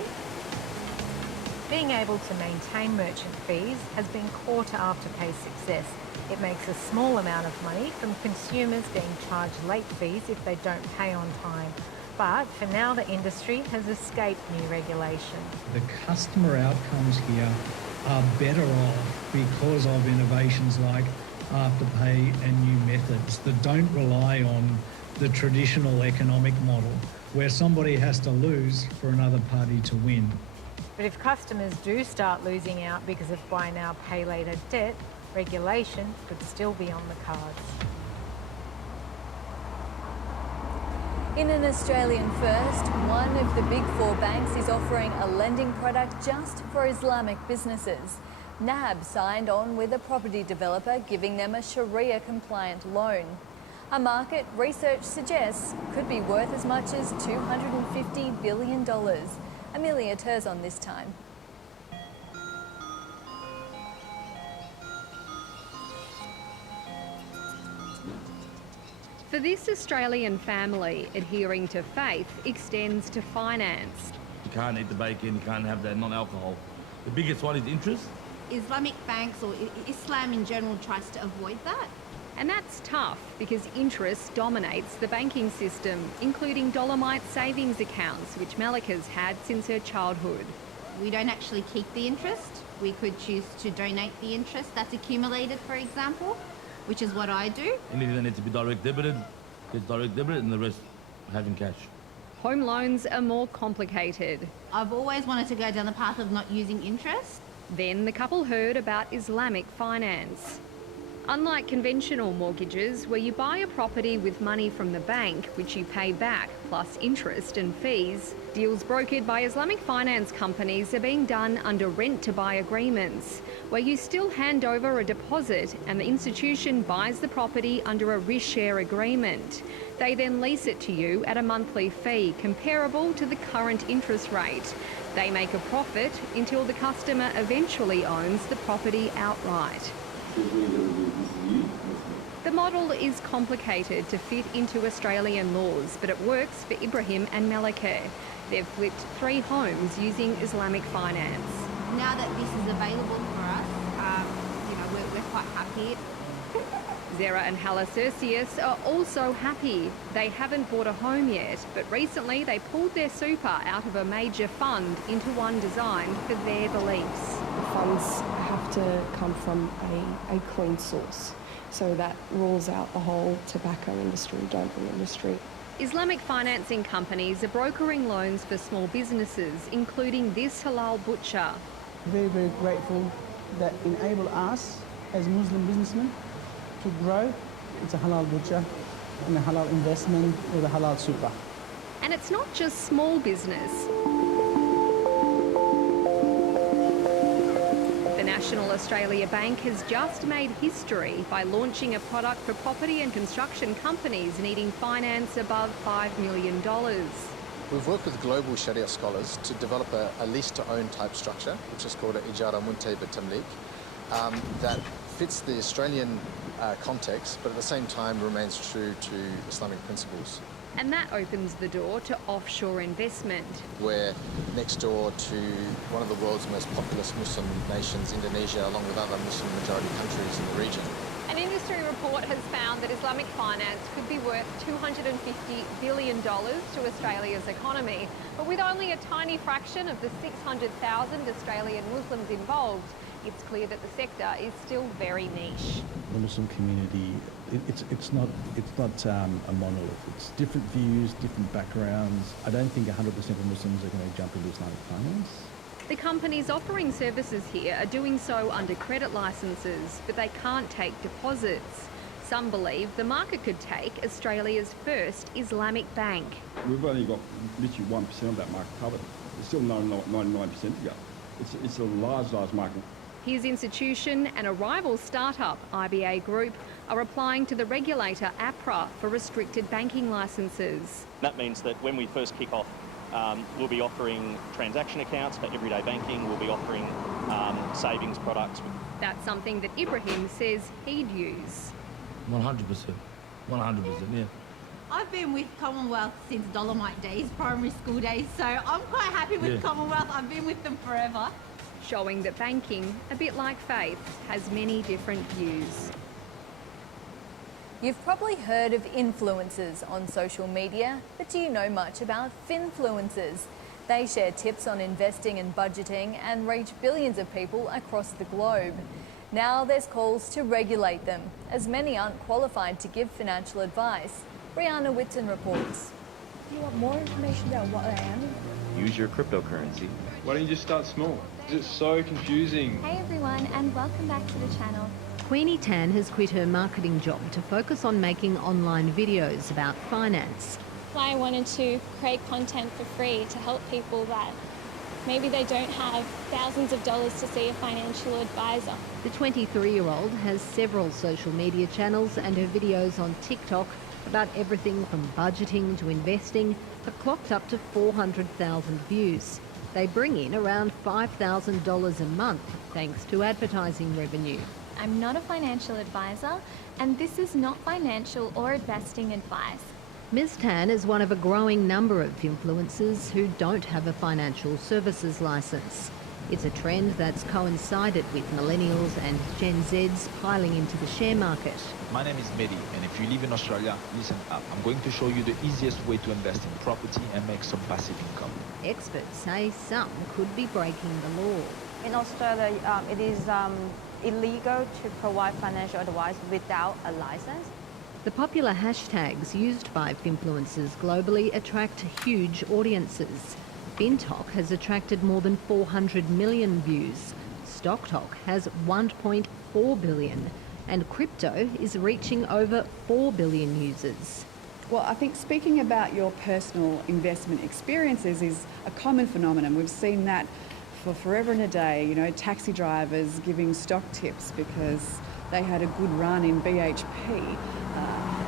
Being able to maintain merchant fees has been core to Afterpay's success. It makes a small amount of money from consumers being charged late fees if they don't pay on time. But for now, the industry has escaped new regulation. The customer outcomes here are better off because of innovations like Afterpay and new methods that don't rely on the traditional economic model where somebody has to lose for another party to win. But if customers do start losing out because of buy now, pay later debt, regulation could still be on the cards. In an Australian first, one of the big four banks is offering a lending product just for Islamic businesses. NAB signed on with a property developer, giving them a Sharia-compliant loan. A market research suggests could be worth as much as $250 billion. Amelia Terzon this time. For this Australian family, adhering to faith extends to finance. You can't eat the bacon, you can't have that non-alcohol. The biggest one is interest. Islamic banks or Islam in general tries to avoid that. And that's tough because interest dominates the banking system, including Dolomite savings accounts, which Malika's had since her childhood. We don't actually keep the interest. We could choose to donate the interest that's accumulated, for example, which is what I do. Anything that needs to be direct debited, gets direct debited, and the rest having cash. Home loans are more complicated. I've always wanted to go down the path of not using interest. Then the couple heard about Islamic finance. Unlike conventional mortgages, where you buy a property with money from the bank, which you pay back, plus interest and fees, deals brokered by Islamic finance companies are being done under rent-to-buy agreements, where you still hand over a deposit and the institution buys the property under a risk share agreement. They then lease it to you at a monthly fee comparable to the current interest rate. They make a profit until the customer eventually owns the property outright. The model is complicated to fit into Australian laws, but it works for Ibrahim and Malika. They've flipped 3 homes using Islamic finance. Now that this is available for us, we're quite happy. Zara and Hala Cercius are also happy. They haven't bought a home yet, but recently they pulled their super out of a major fund into one designed for their beliefs. The funds have to come from a clean source, so that rules out the whole tobacco industry, doping industry. Islamic financing companies are brokering loans for small businesses, including this halal butcher. Very, very grateful that enable us as Muslim businessmen to grow. It's a halal butcher and a halal investment with a halal super. And it's not just small business. National Australia Bank has just made history by launching a product for property and construction companies needing finance above $5 million. We've worked with global Sharia scholars to develop a lease-to-own type structure, which is called an Ijara Muntayba Tamlik, that fits the Australian context, but at the same time remains true to Islamic principles. And that opens the door to offshore investment. We're next door to one of the world's most populous Muslim nations, Indonesia, along with other Muslim majority countries in the region. An industry report has found that Islamic finance could be worth $250 billion to Australia's economy. But with only a tiny fraction of the 600,000 Australian Muslims involved, it's clear that the sector is still very niche. The Muslim community, it's not a monolith. It's different views, different backgrounds. I don't think 100% of Muslims are going to jump into Islamic finance. The companies offering services here are doing so under credit licenses, but they can't take deposits. Some believe the market could take Australia's first Islamic bank. We've only got literally 1% of that market covered. There's still 99% to go. It's a large market. His institution and a rival startup, IBA Group, are applying to the regulator APRA for restricted banking licences. That means that when we first kick off, we'll be offering transaction accounts for everyday banking, we'll be offering savings products. That's something that Ibrahim says he'd use. 100%. 100%, yeah. I've been with Commonwealth since Dolomite days, primary school days, so I'm quite happy with Commonwealth. I've been with them forever. Showing that banking, a bit like faith, has many different views. You've probably heard of influencers on social media, but do you know much about finfluencers? They share tips on investing and budgeting and reach billions of people across the globe. Now there's calls to regulate them, as many aren't qualified to give financial advice. Brianna Whitton reports. Do you want more information about what I am? Use your cryptocurrency. Why don't you just start small? It's so confusing. Hey everyone, and welcome back to the channel. Queenie Tan has quit her marketing job to focus on making online videos about finance. I wanted to create content for free to help people that maybe they don't have thousands of dollars to see a financial advisor. The 23-year-old has several social media channels, and her videos on TikTok about everything from budgeting to investing have clocked up to 400,000 views. They bring in around $5,000 a month thanks to advertising revenue. I'm not a financial advisor, and this is not financial or investing advice. Ms. Tan is one of a growing number of influencers who don't have a financial services licence. It's a trend that's coincided with millennials and Gen Zs piling into the share market. My name is Mehdi, and if you live in Australia, listen up. I'm going to show you the easiest way to invest in property and make some passive income. Experts say some could be breaking the law. In Australia, it is illegal to provide financial advice without a license. The popular hashtags used by influencers globally attract huge audiences. FinTok has attracted more than 400 million views. StockTok has 1.4 billion, and crypto is reaching over 4 billion users. Well, I think speaking about your personal investment experiences is a common phenomenon. We've seen that for forever and a day, you know, taxi drivers giving stock tips because they had a good run in BHP.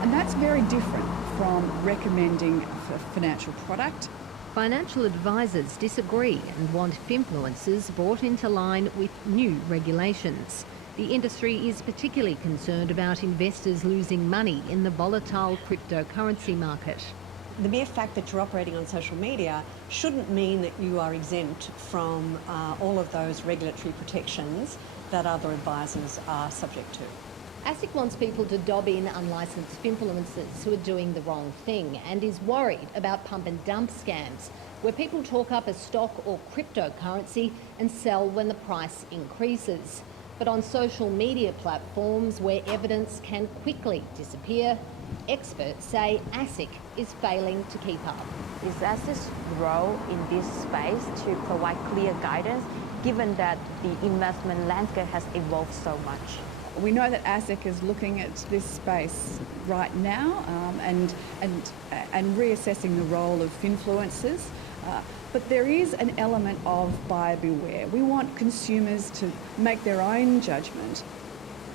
And that's very different from recommending a financial product. Financial advisors disagree and want finfluencers brought into line with new regulations. The industry is particularly concerned about investors losing money in the volatile cryptocurrency market. The mere fact that you're operating on social media shouldn't mean that you are exempt from all of those regulatory protections that other advisors are subject to. ASIC wants people to dob in unlicensed influencers who are doing the wrong thing and is worried about pump and dump scams, where people talk up a stock or cryptocurrency and sell when the price increases. But on social media platforms where evidence can quickly disappear, experts say ASIC is failing to keep up. Is ASIC's role in this space to provide clear guidance, given that the investment landscape has evolved so much? We know that ASIC is looking at this space right now and reassessing the role of finfluencers. But there is an element of buyer beware. We want consumers to make their own judgment.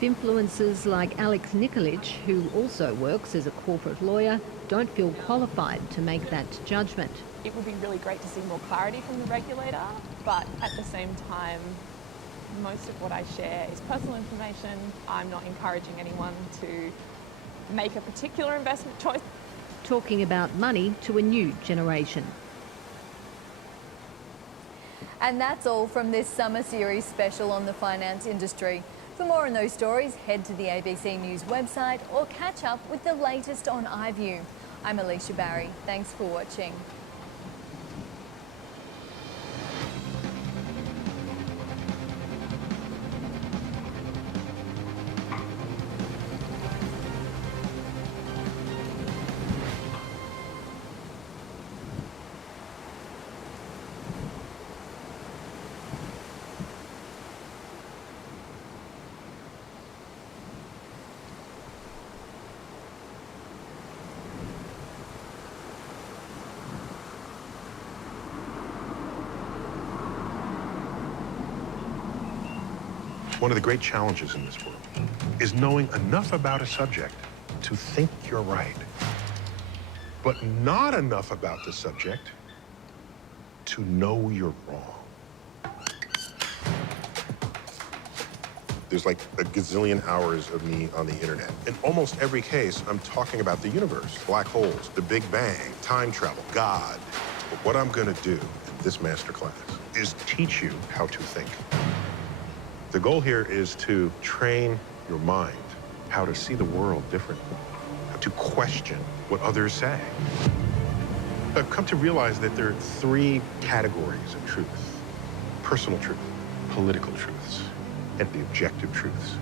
Influencers like Alex Nikolic, who also works as a corporate lawyer, don't feel qualified to make that judgment. It would be really great to see more clarity from the regulator, but at the same time, most of what I share is personal information. I'm not encouraging anyone to make a particular investment choice. Talking about money to a new generation. And that's all from this summer series special on the finance industry. For more on those stories, head to the ABC News website or catch up with the latest on iView. I'm Alicia Barry. Thanks for watching. One of the great challenges in this world is knowing enough about a subject to think you're right, but not enough about the subject to know you're wrong. There's like a gazillion hours of me on the internet. In almost every case, I'm talking about the universe, black holes, the Big Bang, time travel, God. But what I'm gonna do in this masterclass is teach you how to think. The goal here is to train your mind how to see the world differently, how to question what others say. I've come to realize that there are three categories of truth: personal truth, political truths, and the objective truths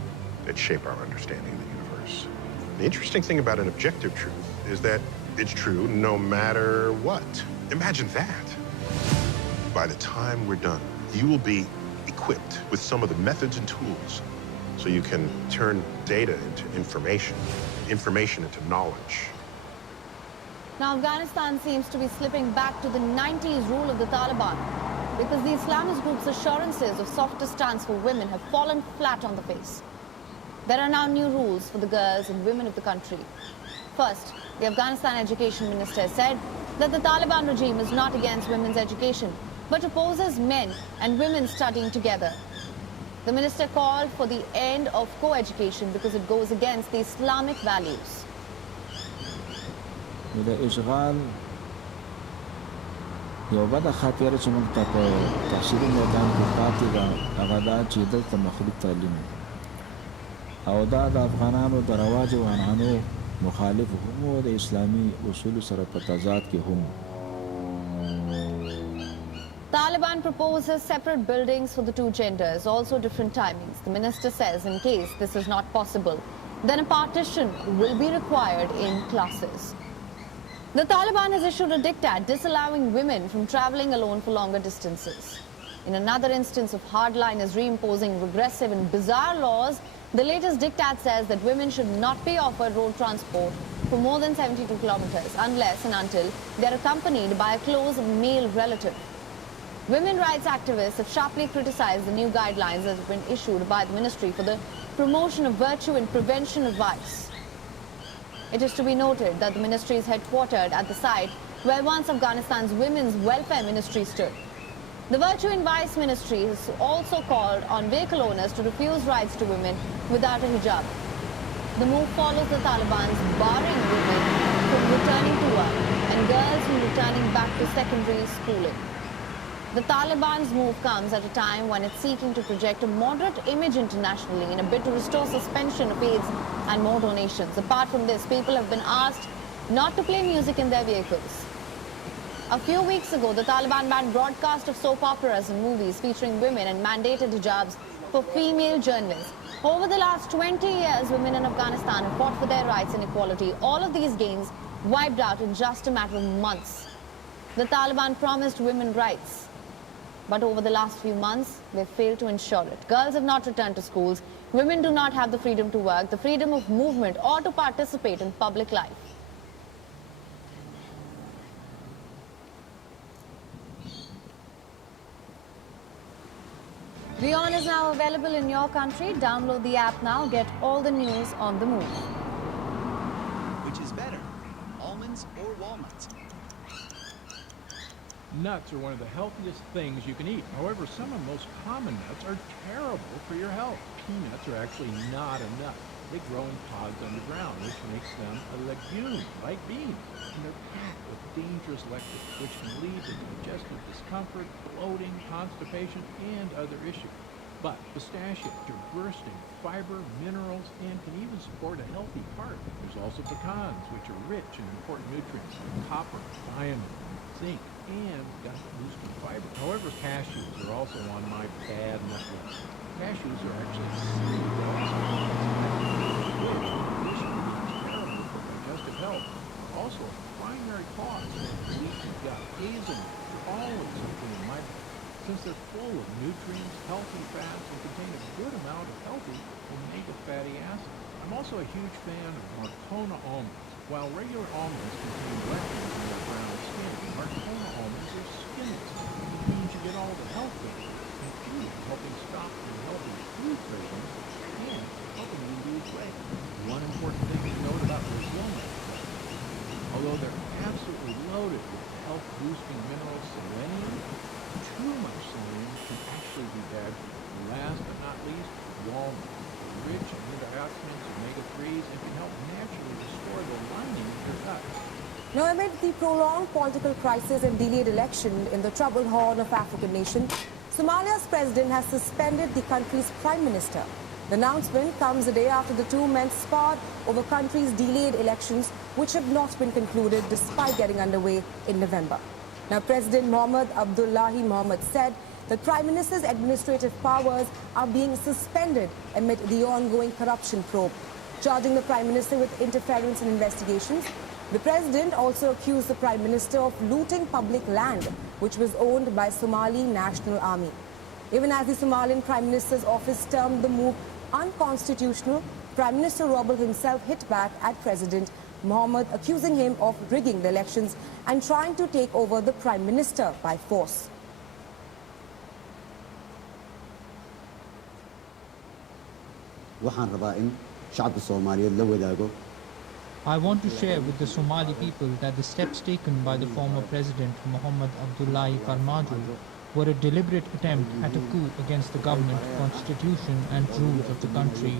that shape our understanding of the universe. The interesting thing about an objective truth is that it's true no matter what. Imagine that. By the time we're done, you will be equipped with some of the methods and tools so you can turn data into information, information into knowledge. Now, Afghanistan seems to be slipping back to the 90s rule of the Taliban because the Islamist group's assurances of softer stance for women have fallen flat on the face. There are now new rules for the girls and women of the country. First, the Afghanistan Education Minister said that the Taliban regime is not against women's education, but opposes men and women studying together. The minister called for the end of co-education because it goes against the Islamic values. إشغال یو بده خاطره چې موږ ته په تحصیلي میدان کې پاتې ده هغه دا چې دلته مخلوط تعلیم او دا د افغانانو د رواج او عنعنو مخالف هم او د اسلامي اصولو سره په تضاد کې هم. Taliban proposes separate buildings for the two genders, also different timings. The minister says in case this is not possible, then a partition will be required in classes. The Taliban has issued a diktat disallowing women from traveling alone for longer distances. In another instance of hardliners reimposing regressive and bizarre laws, the latest diktat says that women should not be offered road transport for more than 72 kilometers unless and until they are accompanied by a close male relative. Women rights activists have sharply criticized the new guidelines that have been issued by the ministry for the promotion of virtue and prevention of vice. It is to be noted that the ministry is headquartered at the site where once Afghanistan's Women's Welfare Ministry stood. The Virtue and Vice Ministry has also called on vehicle owners to refuse rides to women without a hijab. The move follows the Taliban's barring women from returning to work and girls from returning back to secondary schooling. The Taliban's move comes at a time when it's seeking to project a moderate image internationally in a bid to restore suspension of aids and more donations. Apart from this, people have been asked not to play music in their vehicles. A few weeks ago, the Taliban banned broadcast of soap operas and movies featuring women and mandated hijabs for female journalists. Over the last 20 years, women in Afghanistan have fought for their rights and equality. All of these gains wiped out in just a matter of months. The Taliban promised women rights, but over the last few months, they've failed to ensure it. Girls have not returned to schools. Women do not have the freedom to work, the freedom of movement, or to participate in public life. WION is now available in your country. Download the app now. Get all the news on the move. Which is better, almonds or walnuts? Nuts are one of the healthiest things you can eat. However, some of the most common nuts are terrible for your health. Peanuts are actually not a nut. They grow in pods underground, which makes them a legume, like beans. And they're packed with dangerous lectins, which can lead to digestive discomfort, bloating, constipation, and other issues. But pistachios are bursting with fiber, minerals, and can even support a healthy heart. There's also pecans, which are rich in important nutrients like copper, thiamine, zinc, and gut-boosting fiber. However, cashews are also on my bad nut list. Cashews are actually terrible for digestive health. Also, a primary cause of leaky gut, hazelnuts, always something in my book. Since they're full of nutrients, healthy fats, and contain a good amount of healthy omega fatty acids. I'm also a huge fan of Marcona almonds. While regular almonds contain lectins in their brown skin, Marcona almonds are skinless. It means you get all the health benefits, including helping stop unhealthy food cravings and helping you lose weight. One important thing to note about Brazil nuts, although they're absolutely loaded with health-boosting mineral selenium, too much selenium can actually be bad for you. Last but not least, walnuts are rich in antioxidants, omega-3s, and can help naturally restore the lining of your gut. Now, amid the prolonged political crisis and delayed election in the troubled Horn of African nation, Somalia's president has suspended the country's prime minister. The announcement comes a day after the two men sparred over country's delayed elections, which have not been concluded despite getting underway in November. Now, President Mohamed Abdullahi Mohamed said that Prime Minister's administrative powers are being suspended amid the ongoing corruption probe, charging the Prime Minister with interference in investigations. The President also accused the Prime Minister of looting public land, which was owned by Somali National Army. Even as the Somalian Prime Minister's office termed the move unconstitutional, Prime Minister Robel himself hit back at President Mohamed, accusing him of rigging the elections and trying to take over the Prime Minister by force. I want to share with the Somali people that the steps taken by the former President Mohamed Abdullahi Farmajo were a deliberate attempt at a coup against the government, constitution and rules of the country.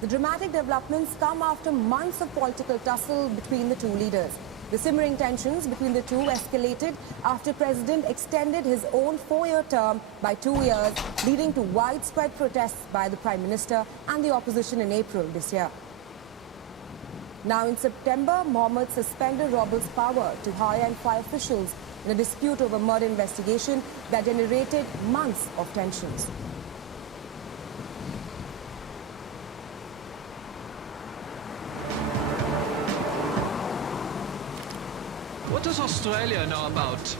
The dramatic developments come after months of political tussle between the two leaders. The simmering tensions between the two escalated after President extended his own 4-year term by 2 years, leading to widespread protests by the Prime Minister and the opposition in April this year. Now in September, Mohamed suspended Robel's power to hire and fire officials in a dispute over murder investigation that generated months of tensions. What does Australia know about?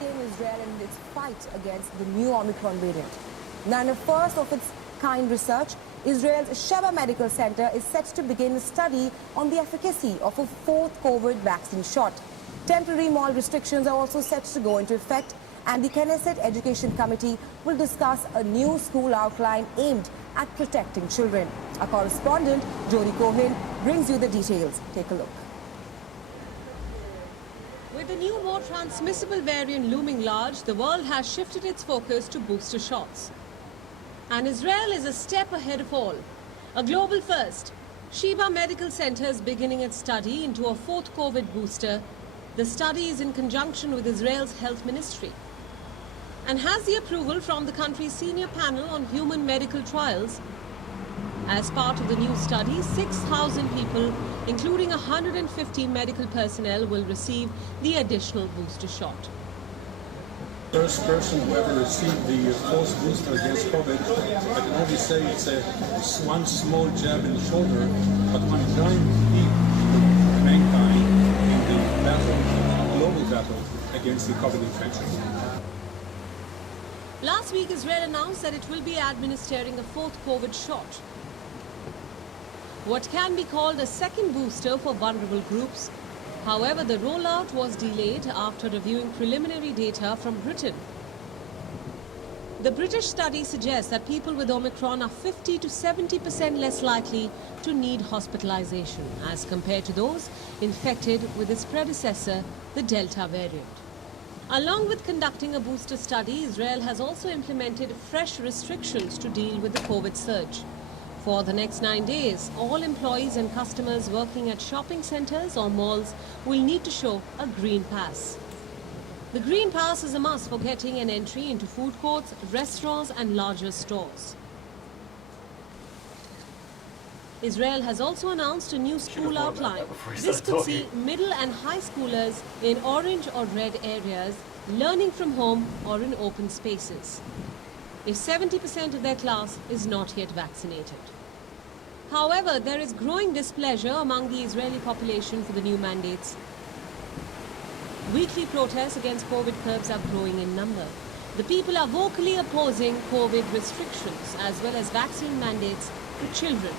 Israel in its fight against the new Omicron variant. Now, in a first of its kind research, Israel's Sheba Medical Center is set to begin a study on the efficacy of a fourth COVID vaccine shot. Temporary mall restrictions are also set to go into effect, and the Knesset Education Committee will discuss a new school outline aimed at protecting children. Our correspondent, Jody Cohen, brings you the details. Take a look. With the new, more transmissible variant looming large, the world has shifted its focus to booster shots. And Israel is a step ahead of all. A global first. Sheba Medical Center is beginning its study into a fourth COVID booster. The study is in conjunction with Israel's health ministry and has the approval from the country's senior panel on human medical trials. As part of the new study, 6,000 people, including 150 medical personnel, will receive the additional booster shot. First person who ever received the fourth booster against COVID, I can only say it's one small jab in the shoulder, but one giant leap for mankind in the battle, global battle against the COVID infection. Last week, Israel announced that it will be administering a fourth COVID shot. what can be called a second booster for vulnerable groups. However, the rollout was delayed after reviewing preliminary data from Britain. The British study suggests that people with Omicron are 50 to 70% less likely to need hospitalization as compared to those infected with its predecessor, the Delta variant. Along with conducting a booster study, Israel has also implemented fresh restrictions to deal with the COVID surge. For the next 9 days, all employees and customers working at shopping centers or malls will need to show a green pass. The green pass is a must for getting an entry into food courts, restaurants and larger stores. Israel has also announced a new school outline. This could see middle and high schoolers in orange or red areas learning from home or in open spaces, if 70% of their class is not yet vaccinated. However, there is growing displeasure among the Israeli population for the new mandates. Weekly protests against COVID curbs are growing in number. The people are vocally opposing COVID restrictions as well as vaccine mandates for children.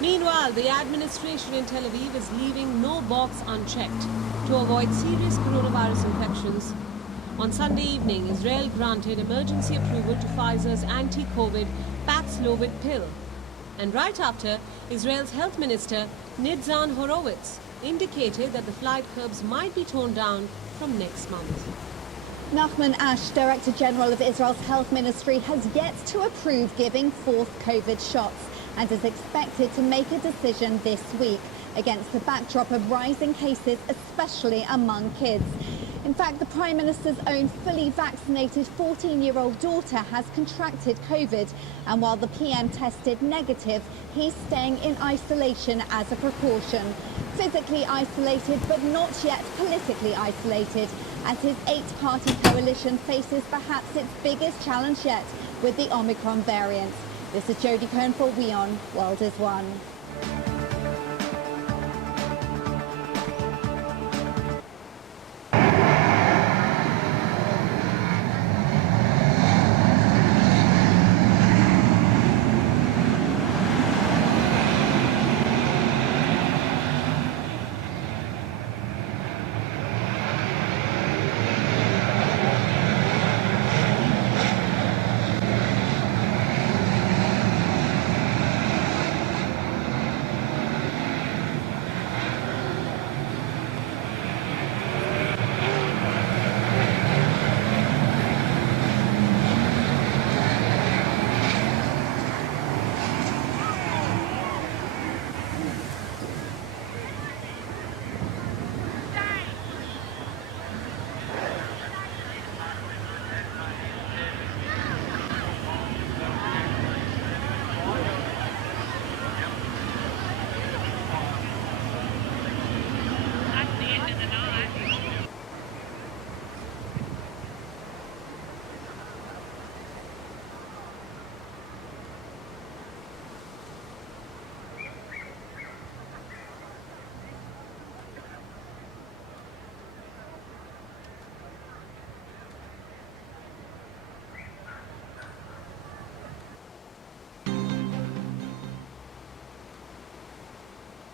Meanwhile, the administration in Tel Aviv is leaving no box unchecked to avoid serious coronavirus infections. On Sunday evening, Israel granted emergency approval to Pfizer's anti-COVID Paxlovid pill. And right after, Israel's health minister, Nitzan Horowitz, indicated that the flight curbs might be torn down from next month. Nachman Ash, Director General of Israel's Health Ministry, has yet to approve giving fourth COVID shots and is expected to make a decision this week against the backdrop of rising cases, especially among kids. In fact, the Prime Minister's own fully vaccinated 14-year-old daughter has contracted COVID, and while the PM tested negative, he's staying in isolation as a precaution. Physically isolated, but not yet politically isolated, as his 8-party coalition faces perhaps its biggest challenge yet with the Omicron variant. This is Jodie Cohn for WION, World is One.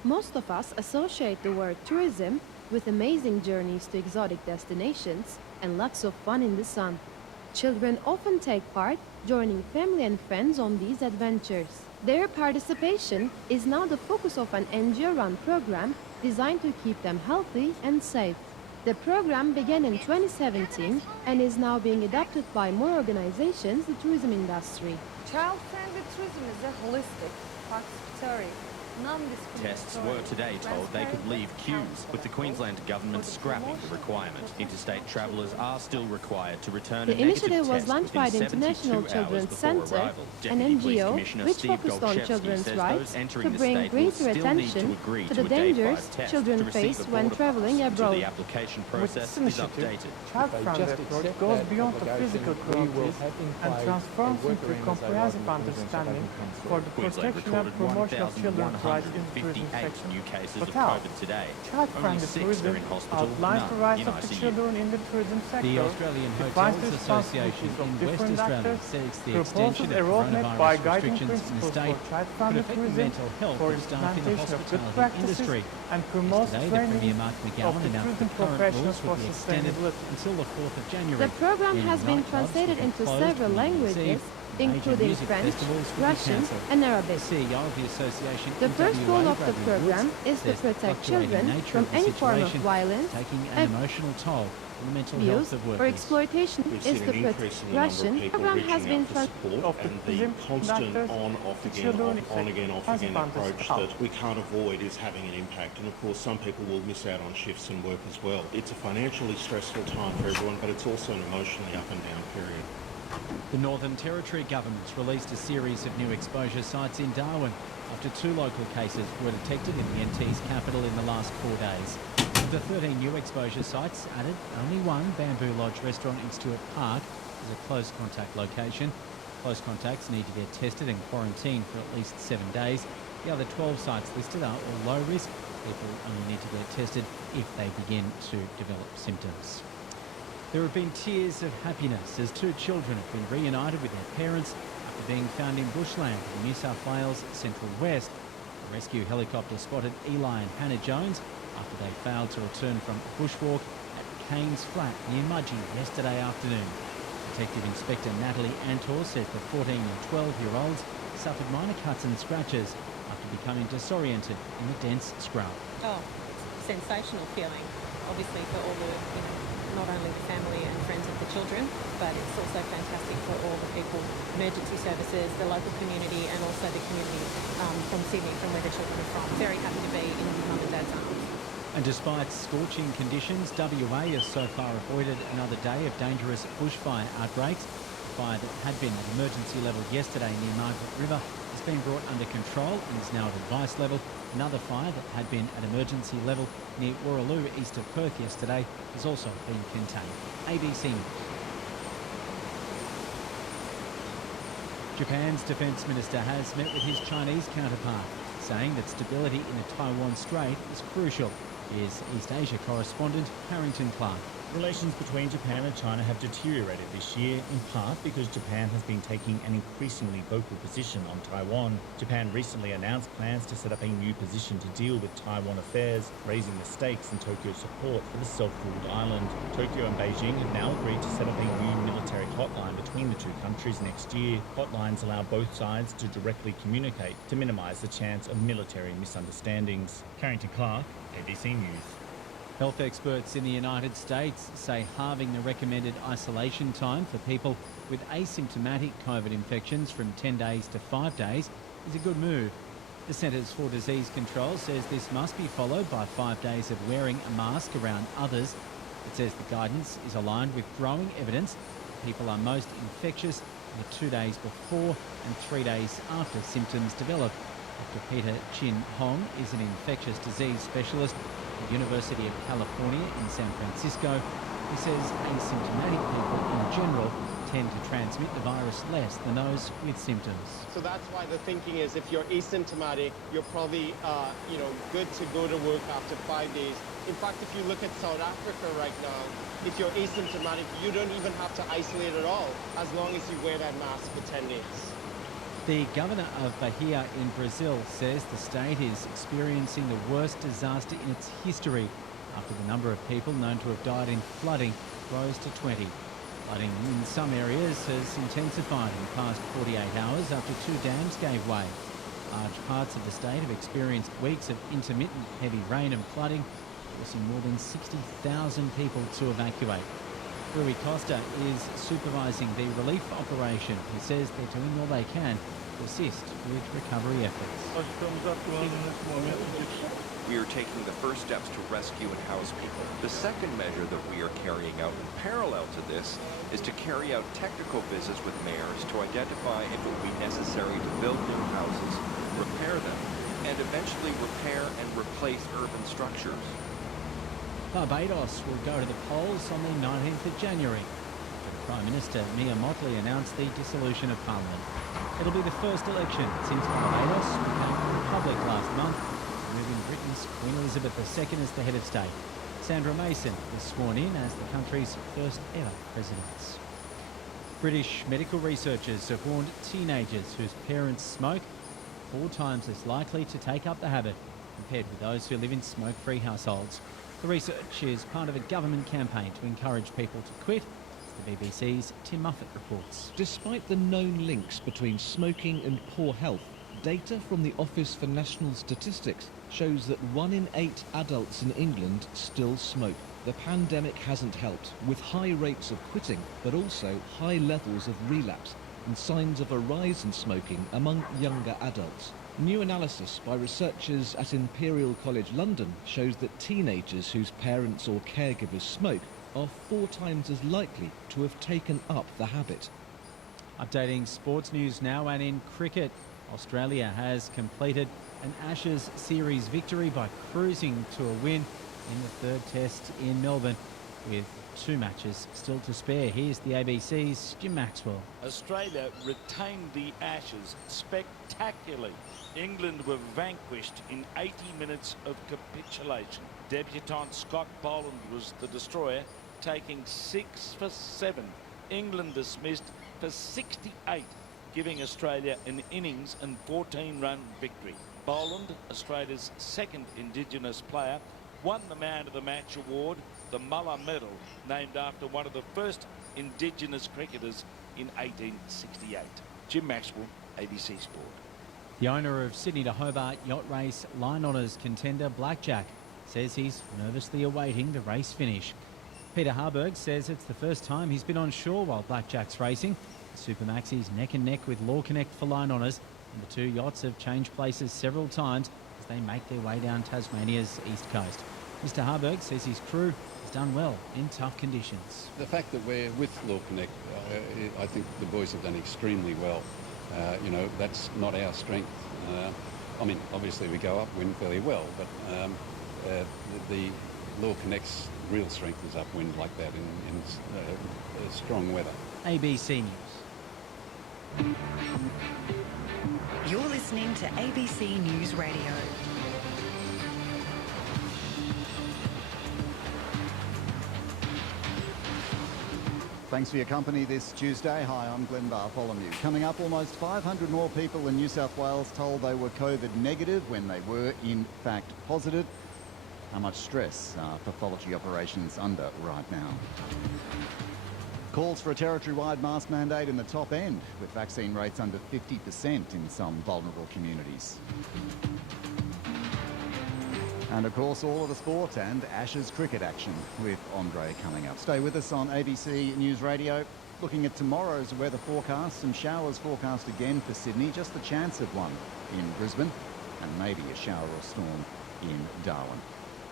Most of us associate the word tourism with amazing journeys to exotic destinations and lots of fun in the sun. Children often take part, joining family and friends on these adventures. Their participation is now the focus of an NGO-run program designed to keep them healthy and safe. The program began in 2017 and is now being adopted by more organizations in the tourism industry. Child-friendly tourism is a holistic, participatory, Tests were today told they could leave queues, with the Queensland government scrapping the requirement. Interstate travellers are still required to return The initiative was launched by the International Children's Centre, an NGO which focused on children's rights, to bring greater attention to the dangers children face when travelling abroad. The application process is updated. Child-friendly approach goes beyond the physical qualities and transforms into a comprehensive understanding for the protection and promotion of children's rise in the tourism 158 sector. new cases of Hotel. COVID today. Only Child-friendly 6 are tourism in hospital, outlines the none rise in of the ICU. children in the tourism sector. The Australian defines Hotels the Association responsibilities of in West different Australia actors, says the proposes extension a of roadmap by coronavirus guiding restrictions in the principles state for could child-friendly affect the tourism, mental health for of staff in the implementation of good hospitality practices, industry. and promotes Yesterday, the training Premier Mark of McGowan the announced tourism the current professionals rules for will be extended sustainability. until the 4th of January. The program Meaning has been nightclubs translated will be into closed several New Year's languages, Eve. Major including music French, festivals will be Russian, cancelled. and Arabic. The CEO of the association The in first WA, goal of the Bradley program Woods, is to says the protect fluctuating children nature from of the any form of situation violence, taking an emotional toll on the mental abuse, health of or workers. exploitation. We've Is seen to an protect increase in the number of Russian. people Program has reaching been out for support, and the constant on, off again, on again, off again approach that we can't avoid is having an impact. And of course, some people will miss out on shifts and work as well. It's a financially stressful time for everyone, but it's also an emotionally up and down period. The Northern Territory government's released a series of new exposure sites in Darwin after 2 local cases were detected in the NT's capital in the last 4 days. Of the 13 new exposure sites added, only one, Bamboo Lodge restaurant in Stewart Park, is a close contact location. Close contacts need to get tested and quarantined for at least 7 days. The other 12 sites listed are all low risk. People only need to get tested if they begin to develop symptoms. There have been tears of happiness as 2 children have been reunited with their parents after being found in bushland in New South Wales Central West. A rescue helicopter spotted Eli and Hannah Jones after they failed to return from a bushwalk at Cairns Flat near Mudgee yesterday afternoon. Detective Inspector Natalie Antor says the 14 and 12-year-olds suffered minor cuts and scratches after becoming disoriented in the dense scrub. Oh, sensational feeling, obviously for all the, not only the family and friends of the children, but it's also fantastic for all the people, emergency services, the local community, and also the community from Sydney, from where the children are from. Very happy to be in mum and dad's arms. And despite scorching conditions, WA has so far avoided another day of dangerous bushfire outbreaks. The fire that had been at emergency level yesterday near Margaret River has been brought under control and is now at advice level. Another fire that had been at emergency level near Warraloo, east of Perth yesterday, has also been contained. ABC News. Japan's defence minister has met with his Chinese counterpart, saying that stability in the Taiwan Strait is crucial. Here's East Asia correspondent Harrington Clark. Relations between Japan and China have deteriorated this year, in part because Japan has been taking an increasingly vocal position on Taiwan. Japan recently announced plans to set up a new position to deal with Taiwan affairs, raising the stakes in Tokyo's support for the self-ruled island. Tokyo and Beijing have now agreed to set up a new military hotline between the 2 countries next year. Hotlines allow both sides to directly communicate to minimise the chance of military misunderstandings. Carrington Clark, ABC News. Health experts in the United States say halving the recommended isolation time for people with asymptomatic COVID infections from 10 days to 5 days is a good move. The Centres for Disease Control says this must be followed by 5 days of wearing a mask around others. It says the guidance is aligned with growing evidence that people are most infectious in the 2 days before and 3 days after symptoms develop. Dr. Peter Chin Hong is an infectious disease specialist at the University of California in San Francisco. He says asymptomatic people in general tend to transmit the virus less than those with symptoms. So that's why the thinking is if you're asymptomatic, you're probably good to go to work after 5 days. In fact, if you look at South Africa right now, if you're asymptomatic, you don't even have to isolate at all, as long as you wear that mask for 10 days. The governor of Bahia in Brazil says the state is experiencing the worst disaster in its history after the number of people known to have died in flooding rose to 20. Flooding in some areas has intensified in the past 48 hours after 2 dams gave way. Large parts of the state have experienced weeks of intermittent heavy rain and flooding, forcing more than 60,000 people to evacuate. Rui Costa is supervising the relief operation. He says they're doing all they can to assist with recovery efforts. We are taking the first steps to rescue and house people. The second measure that we are carrying out in parallel to this is to carry out technical visits with mayors to identify if it will be necessary to build new houses, repair them, and eventually repair and replace urban structures. Barbados will go to the polls on the 19th of January. Prime Minister Mia Mottley announced the dissolution of Parliament. It'll be the first election since Barbados became a public last month, moving Britain's Queen Elizabeth II as the head of state. Sandra Mason was sworn in as the country's first ever president. British medical researchers have warned teenagers whose parents smoke are 4 times as likely to take up the habit compared with those who live in smoke-free households. The research is part of a government campaign to encourage people to quit, as the BBC's Tim Muffet reports. Despite the known links between smoking and poor health, data from the Office for National Statistics shows that 1 in 8 adults in England still smoke. The pandemic hasn't helped, with high rates of quitting, but also high levels of relapse and signs of a rise in smoking among younger adults. New analysis by researchers at Imperial College London shows that teenagers whose parents or caregivers smoke are 4 times as likely to have taken up the habit. Updating sports news now, and in cricket, Australia has completed an Ashes series victory by cruising to a win in the 3rd test in Melbourne, with 2 matches still to spare. Here's the ABC's Jim Maxwell. Australia retained the Ashes spectacularly. England were vanquished in 80 minutes of capitulation. Debutant Scott Boland was the destroyer, taking 6 for 7. England dismissed for 68, giving Australia an innings and 14-run victory. Boland, Australia's 2nd Indigenous player, won the Man of the Match award, the Muller Medal, named after one of the first Indigenous cricketers in 1868. Jim Maxwell, ABC Sport. The owner of Sydney to Hobart yacht race Line Honours contender Blackjack says he's nervously awaiting the race finish. Peter Harburg says it's the first time he's been on shore while Blackjack's racing. The Supermaxi's neck and neck with Law Connect for Line Honours, and the 2 yachts have changed places several times as they make their way down Tasmania's east coast. Mr. Harburg says his crew has done well in tough conditions. The fact that we're with Law Connect, I think the boys have done extremely well. You know, that's not our strength. I mean, obviously we go upwind fairly well, but the Law Connect's real strength is upwind like that in strong weather. ABC News. You're listening to ABC News Radio. Thanks for your company this Tuesday. Hi, I'm Glenn Bartholomew. Coming up, almost 500 more people in New South Wales told they were COVID negative when they were in fact positive. How much stress are pathology operations under right now? Calls for a territory-wide mask mandate in the top end, with vaccine rates under 50% in some vulnerable communities. And of course, all of the sport and Ashes cricket action with Andre coming up. Stay with us on ABC News Radio. Looking at tomorrow's weather forecast, some showers forecast again for Sydney, just the chance of one in Brisbane, and maybe a shower or storm in Darwin.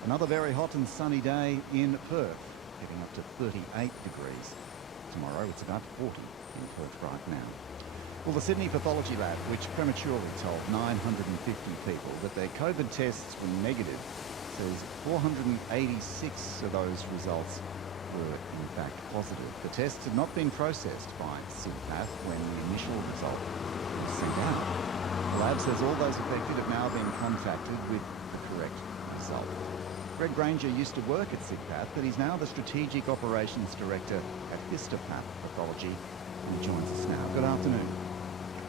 Another very hot and sunny day in Perth, getting up to 38 degrees. Tomorrow it's about 40 in Perth right now. Well, the Sydney Pathology Lab, which prematurely told 950 people that their COVID tests were negative, says 486 of those results were in fact positive. The tests had not been processed by SIDPath when the initial result was sent out. The lab says all those affected have now been contacted with the correct result. Greg Granger used to work at SIDPath, but he's now the Strategic Operations Director at Histopath Pathology, and he joins us now. Good afternoon.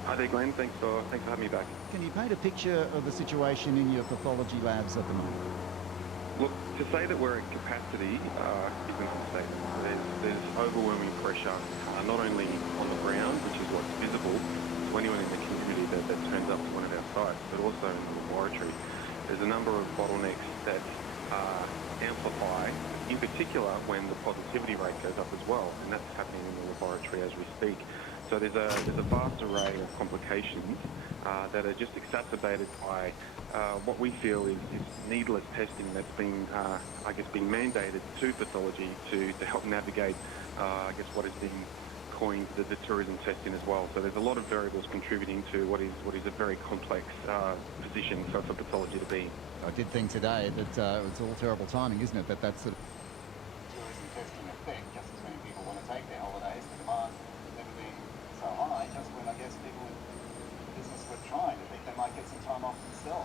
Hi there, Glenn. Thanks for having me back. Can you paint a picture of the situation in your pathology labs at the moment? Look, to say that we're at capacity isn't a statement. There's overwhelming pressure, not only on the ground, which is what's visible to anyone in the community that turns up to one of our sites, but also in the laboratory. There's a number of bottlenecks that amplify, in particular when the positivity rate goes up as well, and that's happening in the laboratory as we speak. So there's a vast array of complications that are just exacerbated by what we feel is needless testing that's been, I guess, being mandated to pathology to help navigate, I guess, what is being coined the tourism testing as well. So there's a lot of variables contributing to what is a very complex position for pathology to be in. I did think today that it's all terrible timing, isn't it? That's sort of tourism testing effect, just as many people want to take their holidays. The demand has never been so high, just when I guess people in business were trying to think they might get some time off themselves.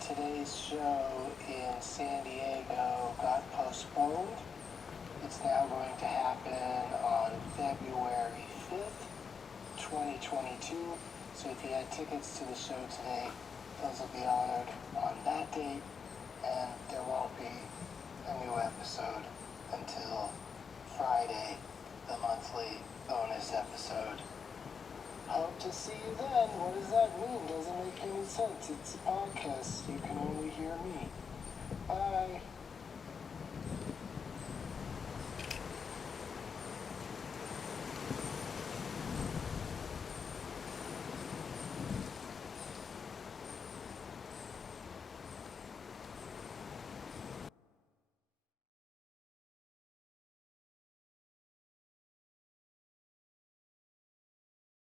today's show in San Diego got postponed. It's now going to happen on February 5th, 2022. So if you had tickets to the show today, those will be honored on that date, and there won't be a new episode until Friday, the monthly bonus episode. Hope to see you then. What does that mean? Doesn't make any sense. It's a podcast. You can only hear me.